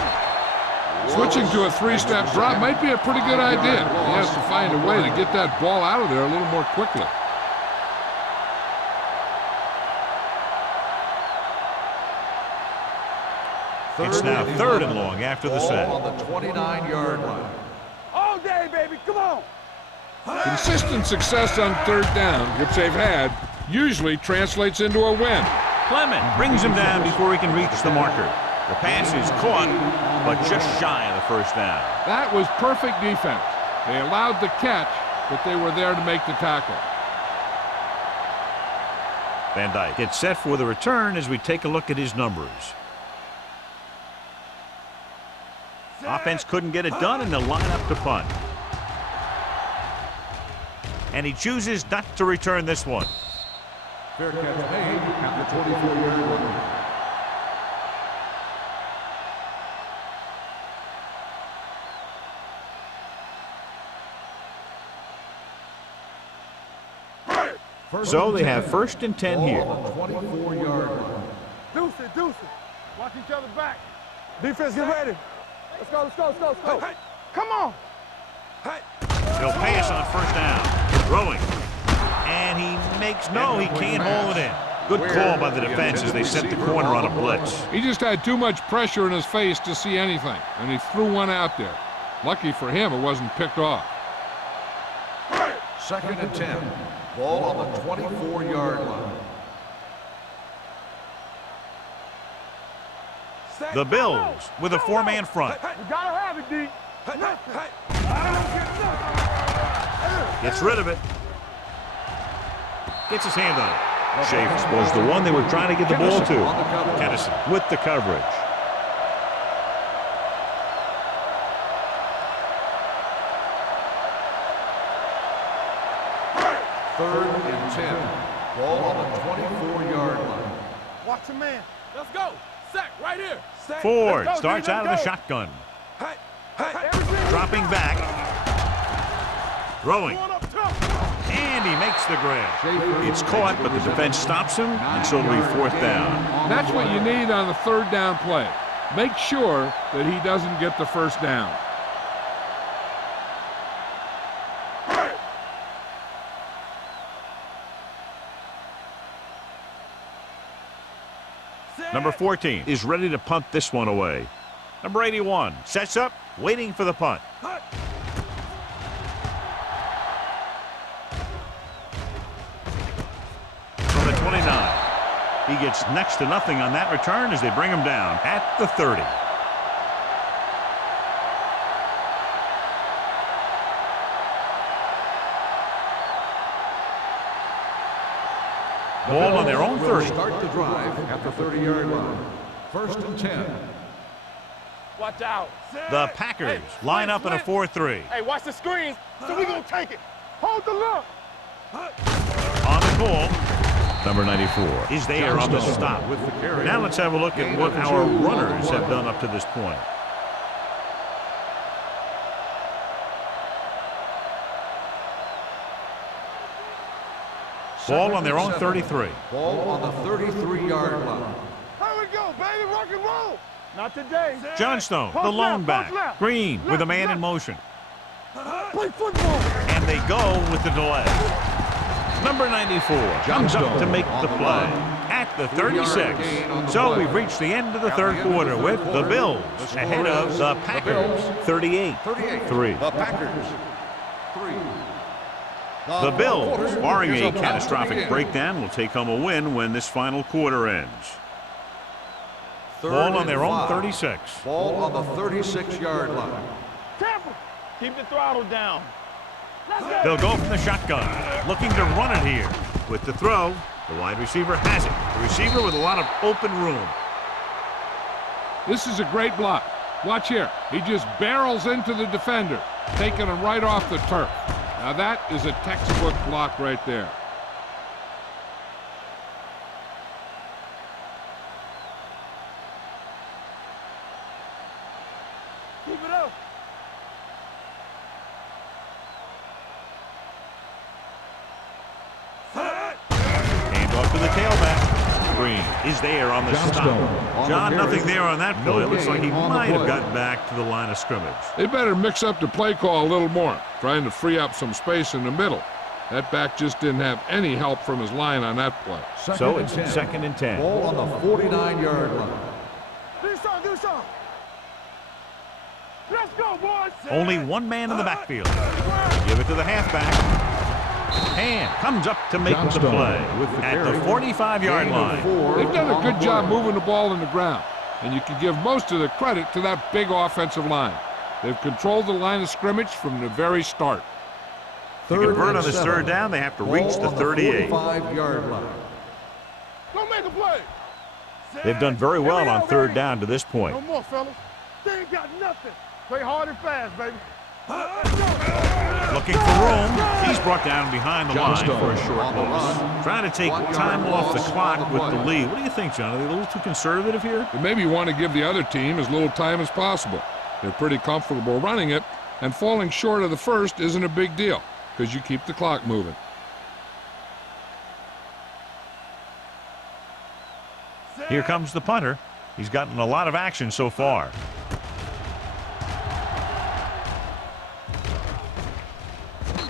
Switching to a 3-step drop might be a pretty good idea. He has to find a way to get that ball out of there a little more quickly. It's now 3rd and long after the set. Ball on the 29-yard line. All day, baby. Come on. Consistent success on 3rd down, which they've had, usually translates into a win. Clement brings him down before he can reach the marker. The pass is caught, but just shy of the first down. That was perfect defense. They allowed the catch, but they were there to make the tackle. Van Dyke gets set for the return as we take a look at his numbers. Offense couldn't get it done, and they'll line up to punt. And he chooses not to return this one. Fair catch made at the 24-yard line. So they have first and 10 here. Ball on the 24-yard line. Deuce it, deuce it. Watch each other back. Defense, get ready. Let's go, let's go, let's go, let's go. Come on. He'll pass on first down. Throwing. And he makes no, he can't hold it in. Good call by the defense as they set the corner on a blitz. He just had too much pressure in his face to see anything, and he threw one out there. Lucky for him, it wasn't picked off. 2nd and 10. Ball on the 24-yard line. The Bills with a 4-man front. You gotta have it, D. Gets rid of it. Gets his hand on it. Chaffetz was the one they were trying to get the ball to. Kennison with the coverage. Third and 10. Ball on the 24-yard line. Watch a man. Let's go. Sack right here. Sack. Ford Let's go, starts dude, out of the let's go. shotgun. Everything Dropping back. Throwing. going up top. And he makes the grab. It's caught, but the defense stops him, and so it'll be 4th down. That's what you need on the 3rd down play. Make sure that he doesn't get the first down. Number 14 is ready to punt this one away. Number 81 sets up, waiting for the punt. 29. He gets next to nothing on that return as they bring him down at the 30. Ball on their own 30. Start the drive at the 30-yard line. First and 10. Watch out. The Packers line up in a 4-3. Hey, watch the screen. So we gonna take it. Hold the look. On the call, number 94 is there on the stop. With the carry. Now let's have a look at what our runners have done up to this point. Ball on their own 33. Ball on the 33-yard line. Here we go, baby. Rock and roll. Not today. Johnstone, the Post lone left, back. post left. Green with a man Left. in motion. Play football. And they go with the delay. Number 94 comes up to make the play at the 36. So we've reached the end of the third quarter with the Bills ahead of the Packers 38-3. The Packers 3. The Bills, barring a catastrophic breakdown, will take home a win when this final quarter ends. Ball on their own 36. Ball on the 36-yard line. Tampa. Keep the throttle down. They'll go from the shotgun, looking to run it here. With the throw, the wide receiver has it. The receiver with a lot of open room. This is a great block. Watch here. He just barrels into the defender, taking him right off the turf. Now that is a textbook block right there. Keep it up. Hand off to the tailback. Green is there on the stop. John, nothing there on that play. It looks like he might have gotten back to the line of scrimmage. They better mix up the play call a little more, trying to free up some space in the middle. That back just didn't have any help from his line on that play. So it's 2nd and 10. Ball on the 49-yard line. Do something. Let's go, boys. Only one man in the backfield. Give it to the halfback. Hand comes up to make the play at the 45-yard line. They've done a good job moving the ball in the ground, and you can give most of the credit to that big offensive line. They've controlled the line of scrimmage from the very start. To convert on this third down, they have to reach the 38. 45-yard line. Don't make a play. They've done very well on third down to this point. No more, fellas. They ain't got nothing. Play hard and fast, baby. Looking for room. He's brought down behind the line for a short loss. Trying to take time off the clock with the lead. What do you think, John? Are they a little too conservative here? They maybe want to give the other team as little time as possible. They're pretty comfortable running it, and falling short of the first isn't a big deal because you keep the clock moving. Here comes the punter. He's gotten a lot of action so far.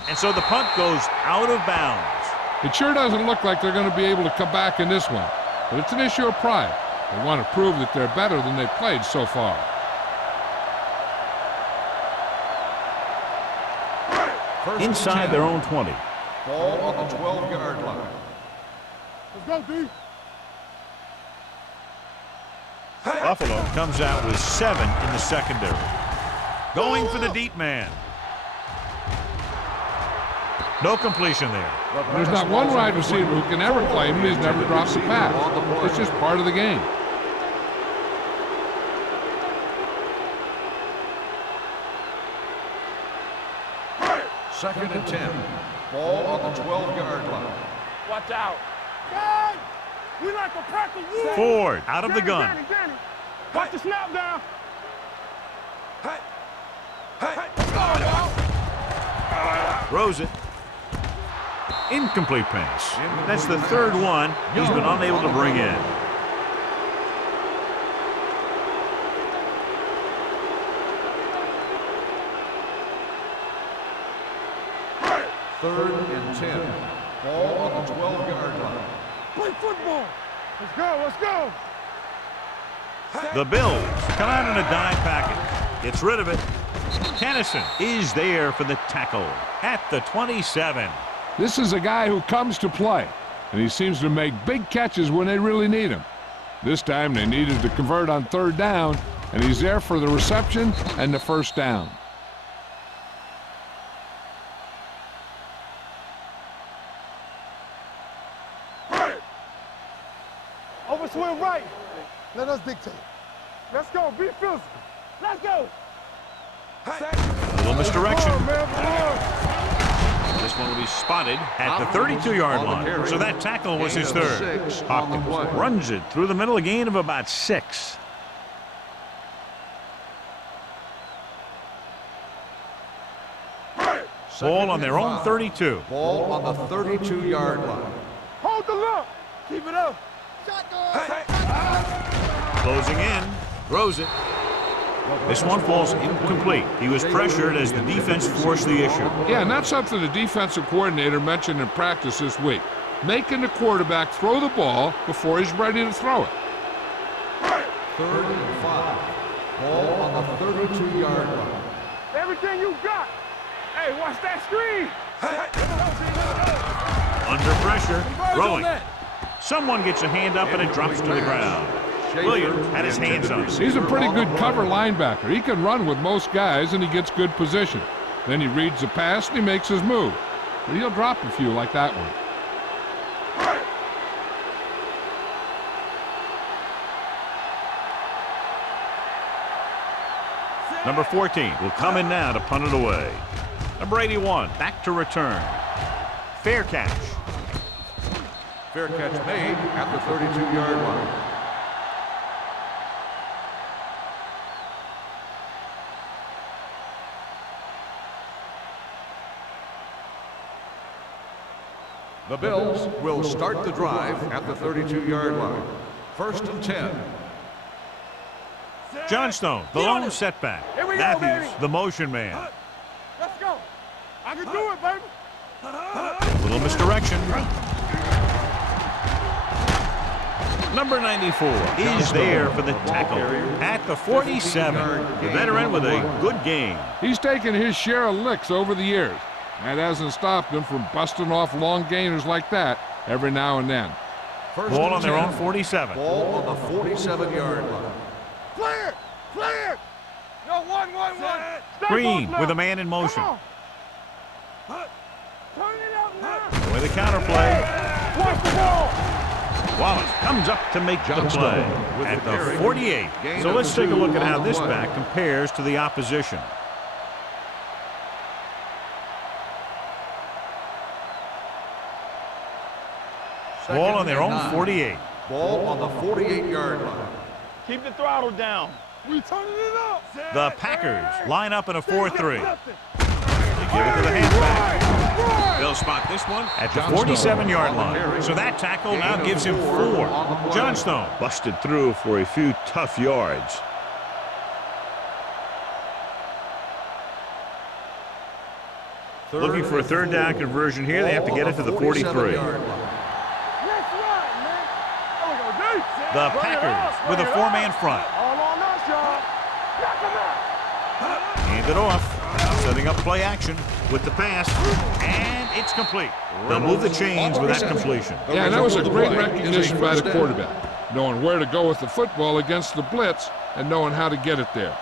And so the punt goes out of bounds. It sure doesn't look like they're going to be able to come back in this one, but it's an issue of pride. They want to prove that they're better than they've played so far. Inside their own 20. Ball on the 12-yard line. Let's go, D. Buffalo comes out with 7 in the secondary. Going for the deep man. No completion there. There's not one wide receiver who can ever claim he's never dropped a pass. It's just part of the game. Second and 10. Ball on the 12-yard line. Watch out. Guys, we like a pack of wolves. Ford out of the gun. Danny. Watch the snap down. Throws it. Incomplete pass. That's the third one he's been unable to bring in. Third and 10. Ball on the 12-yard line. Play football. Let's go. The Bills come out in a dime package. Gets rid of it. Tennyson is there for the tackle at the 27. This is a guy who comes to play. and he seems to make big catches when they really need him. This time they needed to convert on 3rd down, and he's there for the reception and the 1st down. Overswing right. Let us dictate. Let's go. Be physical. Let's go. Little misdirection. This one will be spotted at the 32-yard line. So that tackle was his 3rd. Hopkins runs it through the middle, a gain of about 6. Ball on their own 32. Ball on the 32-yard line. Hold the look. Keep it up. Closing in. Throws it. This one falls incomplete. He was pressured as the defense forced the issue. Yeah, and that's something the defensive coordinator mentioned in practice this week. Making the quarterback throw the ball before he's ready to throw it. 3rd and 5. Ball on the 32-yard line. Everything you got. Hey, watch that screen. Under pressure. Throwing. Someone gets a hand up and it drops to the ground. Williams had his hands on it. He's a pretty good cover linebacker. He can run with most guys, and he gets good position. Then he reads the pass, and he makes his move. But he'll drop a few like that one. Number 14 will come in now to punt it away. Number 81 back to return. Fair catch. Fair catch made at the 32-yard line. The Bills will start the drive at the 32-yard line. 1st and 10. Johnstone, the lone setback. Here we go, Matthews, baby. the motion man. Let's go. I can do it, baby. Little misdirection. Number 94 is there for the tackle at the 47. The veteran with a good game. He's taken his share of licks over the years. That hasn't stopped him from busting off long gainers like that every now and then. Ball on their own 47. Ball on the 47-yard line. Clear. Clear. No, one. Green with a man in motion. Turn it up now. With a counterplay. Watch the ball. Wallace comes up to make the play at the 48. So let's take a look at how this back compares to the opposition. Ball on their own 48. Ball on the 48-yard line. Keep the throttle down. We turning it up. The Packers line up in a 4-3. They give it to the halfback. They'll spot this one at the 47-yard line. So that tackle now gives him 4. Johnstone busted through for a few tough yards. Looking for a 3rd down conversion here. They have to get it to the 43. The Packers with a 4-man front. Hand it off. Setting up play action with the pass. And it's complete. They'll move the chains with that completion. Yeah, that was a great recognition by the quarterback. Knowing where to go with the football against the blitz and knowing how to get it there.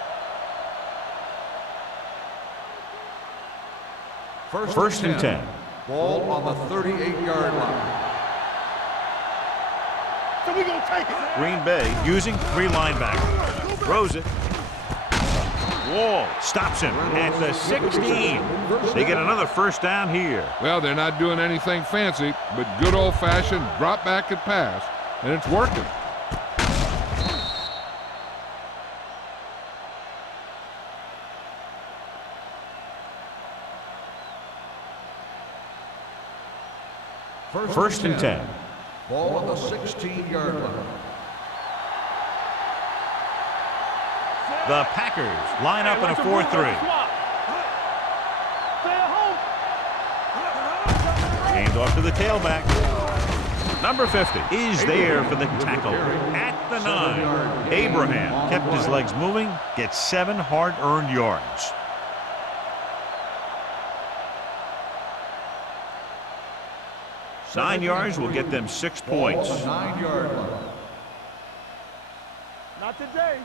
1st and 10. Ball on the 38-yard line. So we gonna take it. Green Bay using 3 linebackers. Throws it. Wall stops him at the 16. They get another 1st down here. Well, they're not doing anything fancy, but good old-fashioned drop back and pass, and it's working. First and 10. Ball on the 16-yard line. The Packers line up in a 4-3. Hand off to the tailback. Number 50 is there for the tackle at the 9. Abraham kept his legs moving, gets 7 hard-earned yards. 9 yards will get them 6 points. 9-yard line. Not today.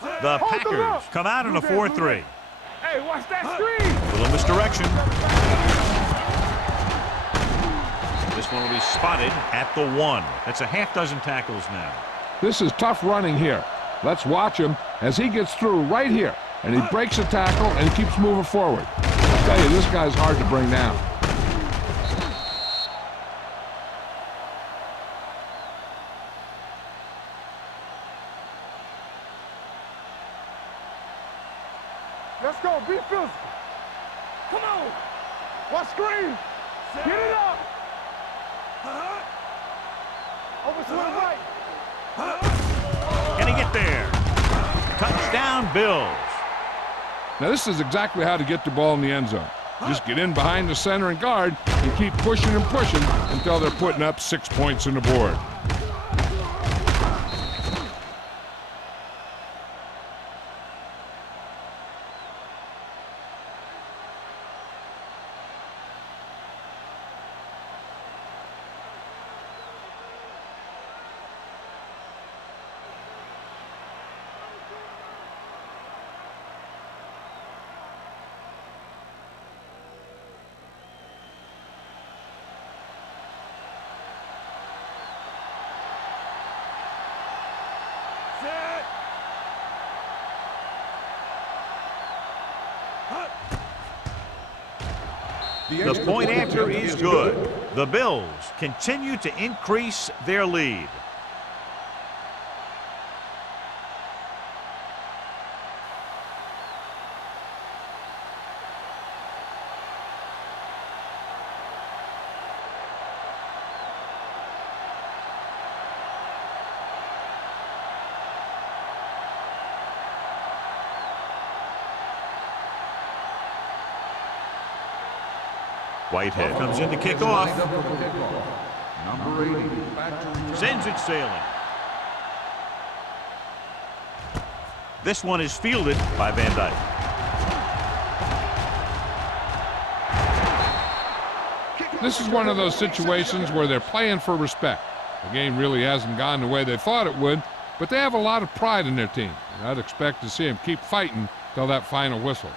The Packers come out in a 4-3. Hey, watch that screen. Little misdirection. This one will be spotted at the 1. That's a half dozen tackles now. This is tough running here. Let's watch him as he gets through right here. And he breaks a tackle and keeps moving forward. I tell you, this guy's hard to bring down. Let's go. Be physical. Come on. Watch screen. Get it up. Over to the right. Can he get there? Touchdown, Bills. Now, this is exactly how to get the ball in the end zone. Just get in behind the center and guard and keep pushing and pushing until they're putting up 6 points on the board. The point after is good. The Bills continue to increase their lead. Whitehead comes in to kick off. Number 80. Back to return. Sends it sailing. This one is fielded by Van Dyke. This is one of those situations where they're playing for respect. The game really hasn't gone the way they thought it would, but they have a lot of pride in their team. And I'd expect to see them keep fighting till that final whistle.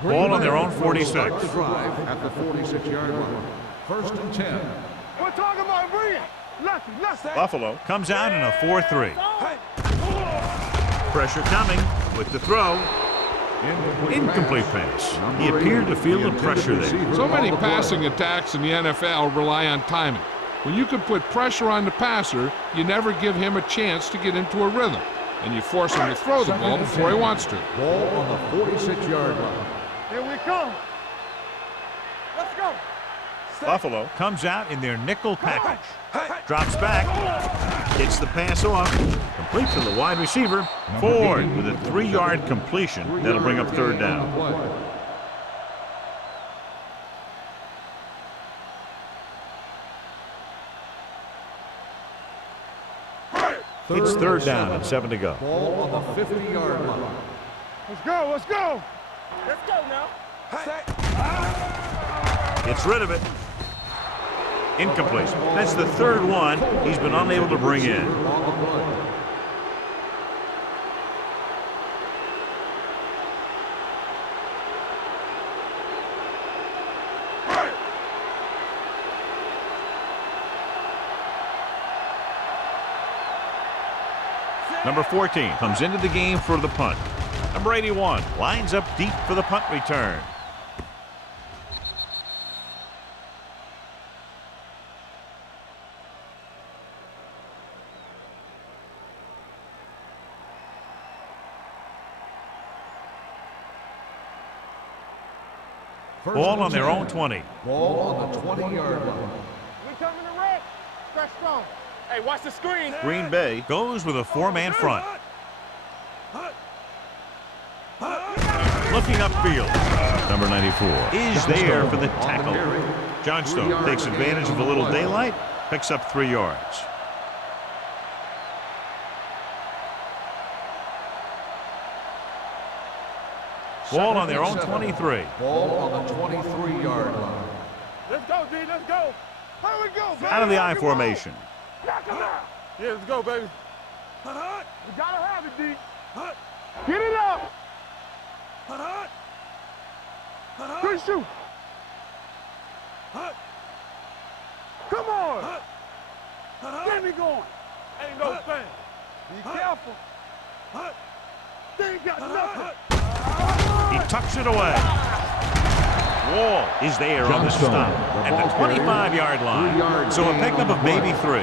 Ball on their own 46. Start the drive at the 46-yard line. 1st and 10. We're talking about bringing. Left. Buffalo comes out in a 4-3. Pressure coming with the throw. Incomplete pass. He appeared to feel the pressure there. So many passing attacks in the NFL rely on timing. When you can put pressure on the passer, you never give him a chance to get into a rhythm. And you force him to throw the ball before he wants to. Ball on the 46-yard line. Here we come. Let's go. Buffalo comes out in their nickel package. Drops back. Gets the pass off. Complete to the wide receiver. Ford with a 3-yard completion. That'll bring up 3rd down. It's 3rd down and 7 to go. Ball on the 50-yard line. Let's go. Let's go. Let's go now. Gets rid of it. Incomplete. That's the 3rd one he's been unable to bring in. On the play. Number 14 comes into the game for the punt. Number 81 lines up deep for the punt return. Ball on their own 20. Ball on the 20-yard line. We coming to red. Stretch strong. Hey, watch the screen. Green Bay goes with a 4-man front. Looking upfield. Number 94 is there for the tackle. Johnstone takes advantage of a little daylight, picks up 3 yards. Ball on their own 23. Ball on the 23-yard line. Let's go, D. Let's go. Here we go, baby. Out of the I formation. Knock him out. Yeah, let's go, baby. We gotta have it, D. Get it up. Good shoot. Come on. Get me going. Ain't no thing. Be careful. They ain't got nothing. He tucks it away. Wall is there on the stop at the 25-yard line. So a pickup of maybe 3.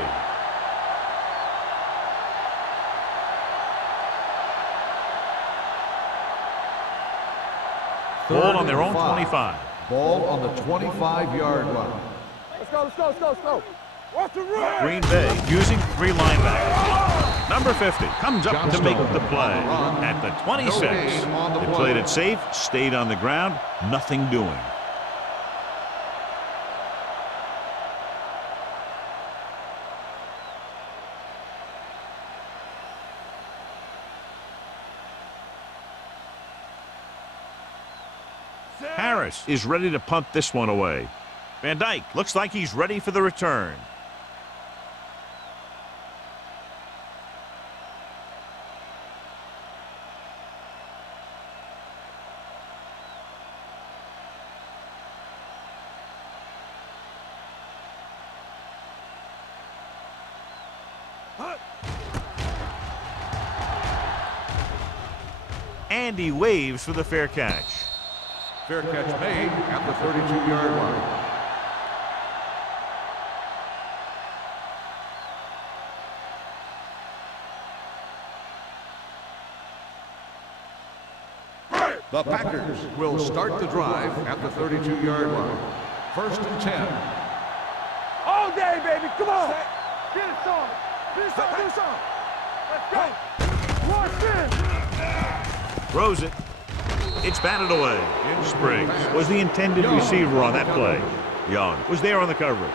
Ball on their own 25. Ball on the 25-yard line. Let's go, let's go, let's go, let's go. Watch the run. Green Bay using 3 linebackers. Number 50 comes up to make the play at the 26. They played it safe, stayed on the ground, nothing doing. Harris is ready to punt this one away. Van Dyke looks like he's ready for the return. And he waves for the fair catch. Fair catch made at the 32-yard line. The Packers will start the drive at the 32-yard line. 1st and 10. All day, baby. Come on. Get it on. Get it on. Get it on. Let's go. Watch this. Throws it. It's batted away. Spriggs was the intended receiver on that play. Young was there on the coverage.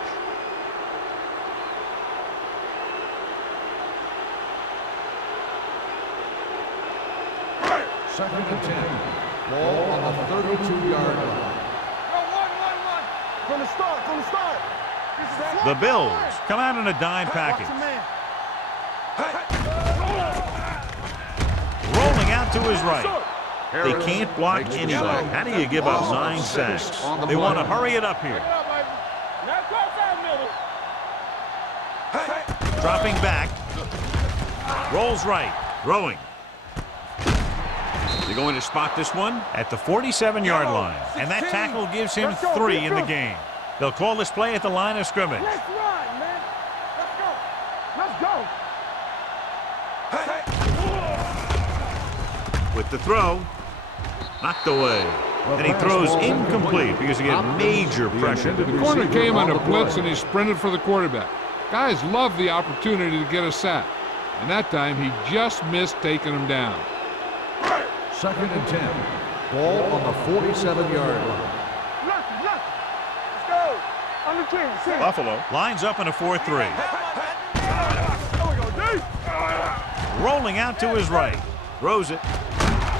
Second and 10. Ball on the 32-yard line. One. From the start, from the start. The Bills come out in a dime package. Rolling out to his right. They can't block anyway. How do you give up 9 sacks? They want to hurry it up here. Dropping back. Rolls right. Throwing. They're going to spot this one at the 47-yard line. And that tackle gives him 3 in the game. They'll call this play at the line of scrimmage. Let's run, man. Let's go. With the throw. Knocked away. And he throws incomplete because he had major pressure. The corner came on a blitz and he sprinted for the quarterback. Guys love the opportunity to get a sack. And that time he just missed taking him down. 2nd and 10. Ball on the 47-yard line. Let's go. On the 10. Buffalo lines up in a 4-3. There we go, D. Rolling out to his right. Throws it.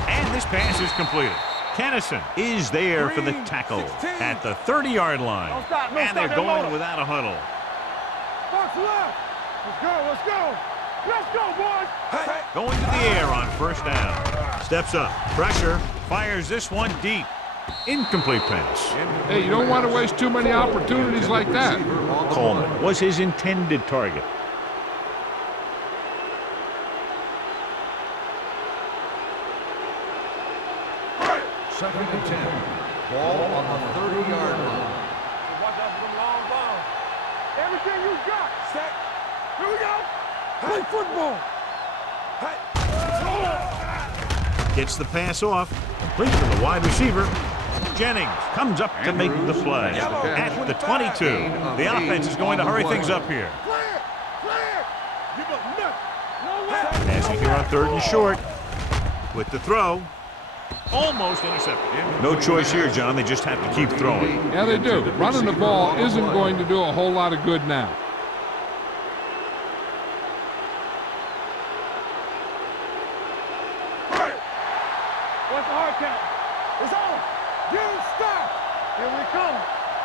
And this pass is completed. Kennison is there for the tackle at the 30-yard line. And they're going without a huddle. Box left. Let's go. Let's go, boys. Going to the air on 1st down. Steps up. Pressure. Fires this one deep. Incomplete pass. Hey, you don't want to waste too many opportunities like that. Coleman was his intended target. Second and 10. Ball on the 30-yard line. Watch out for them long balls. Everything you got. Set. Here we go. Play football. Gets the pass off. Complete to the wide receiver. Jennings comes up to make the play at the 22. The offense is going to hurry things up here. Clear. Give up nothing. No way. Passing here on 3rd and short. With the throw. Almost intercepted. No choice here, John. They just have to keep throwing. Yeah, they do. Running the ball isn't going to do a whole lot of good now. What's the hard count? It's on. Get him stopped. Here we come.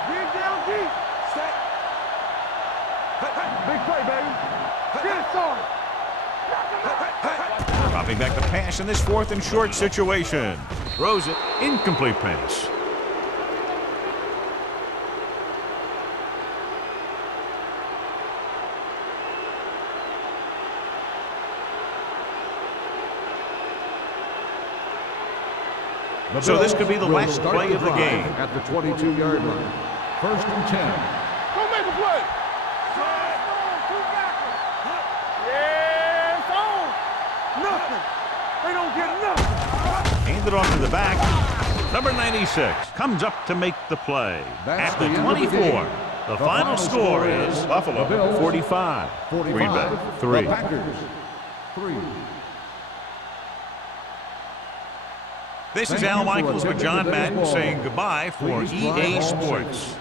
Get down deep. Big play, baby. Get it started. Dropping back the pass in this 4th and short situation. Throws it. Incomplete pass. So this could be the last play of the game. At the 22-yard line. 1st and 10. Go make a play. Yeah, it's on. Nothing. They don't get nothing. Handed off to the back. Number 96 comes up to make the play. That's At the the end of the 24. game. The final score is Buffalo the Bills 45. 45. Green Bay 3. The Packers 3. This is Thank Al you for Michaels with attending John today's Madden ball. saying goodbye for Please EA drive home Sports. safe.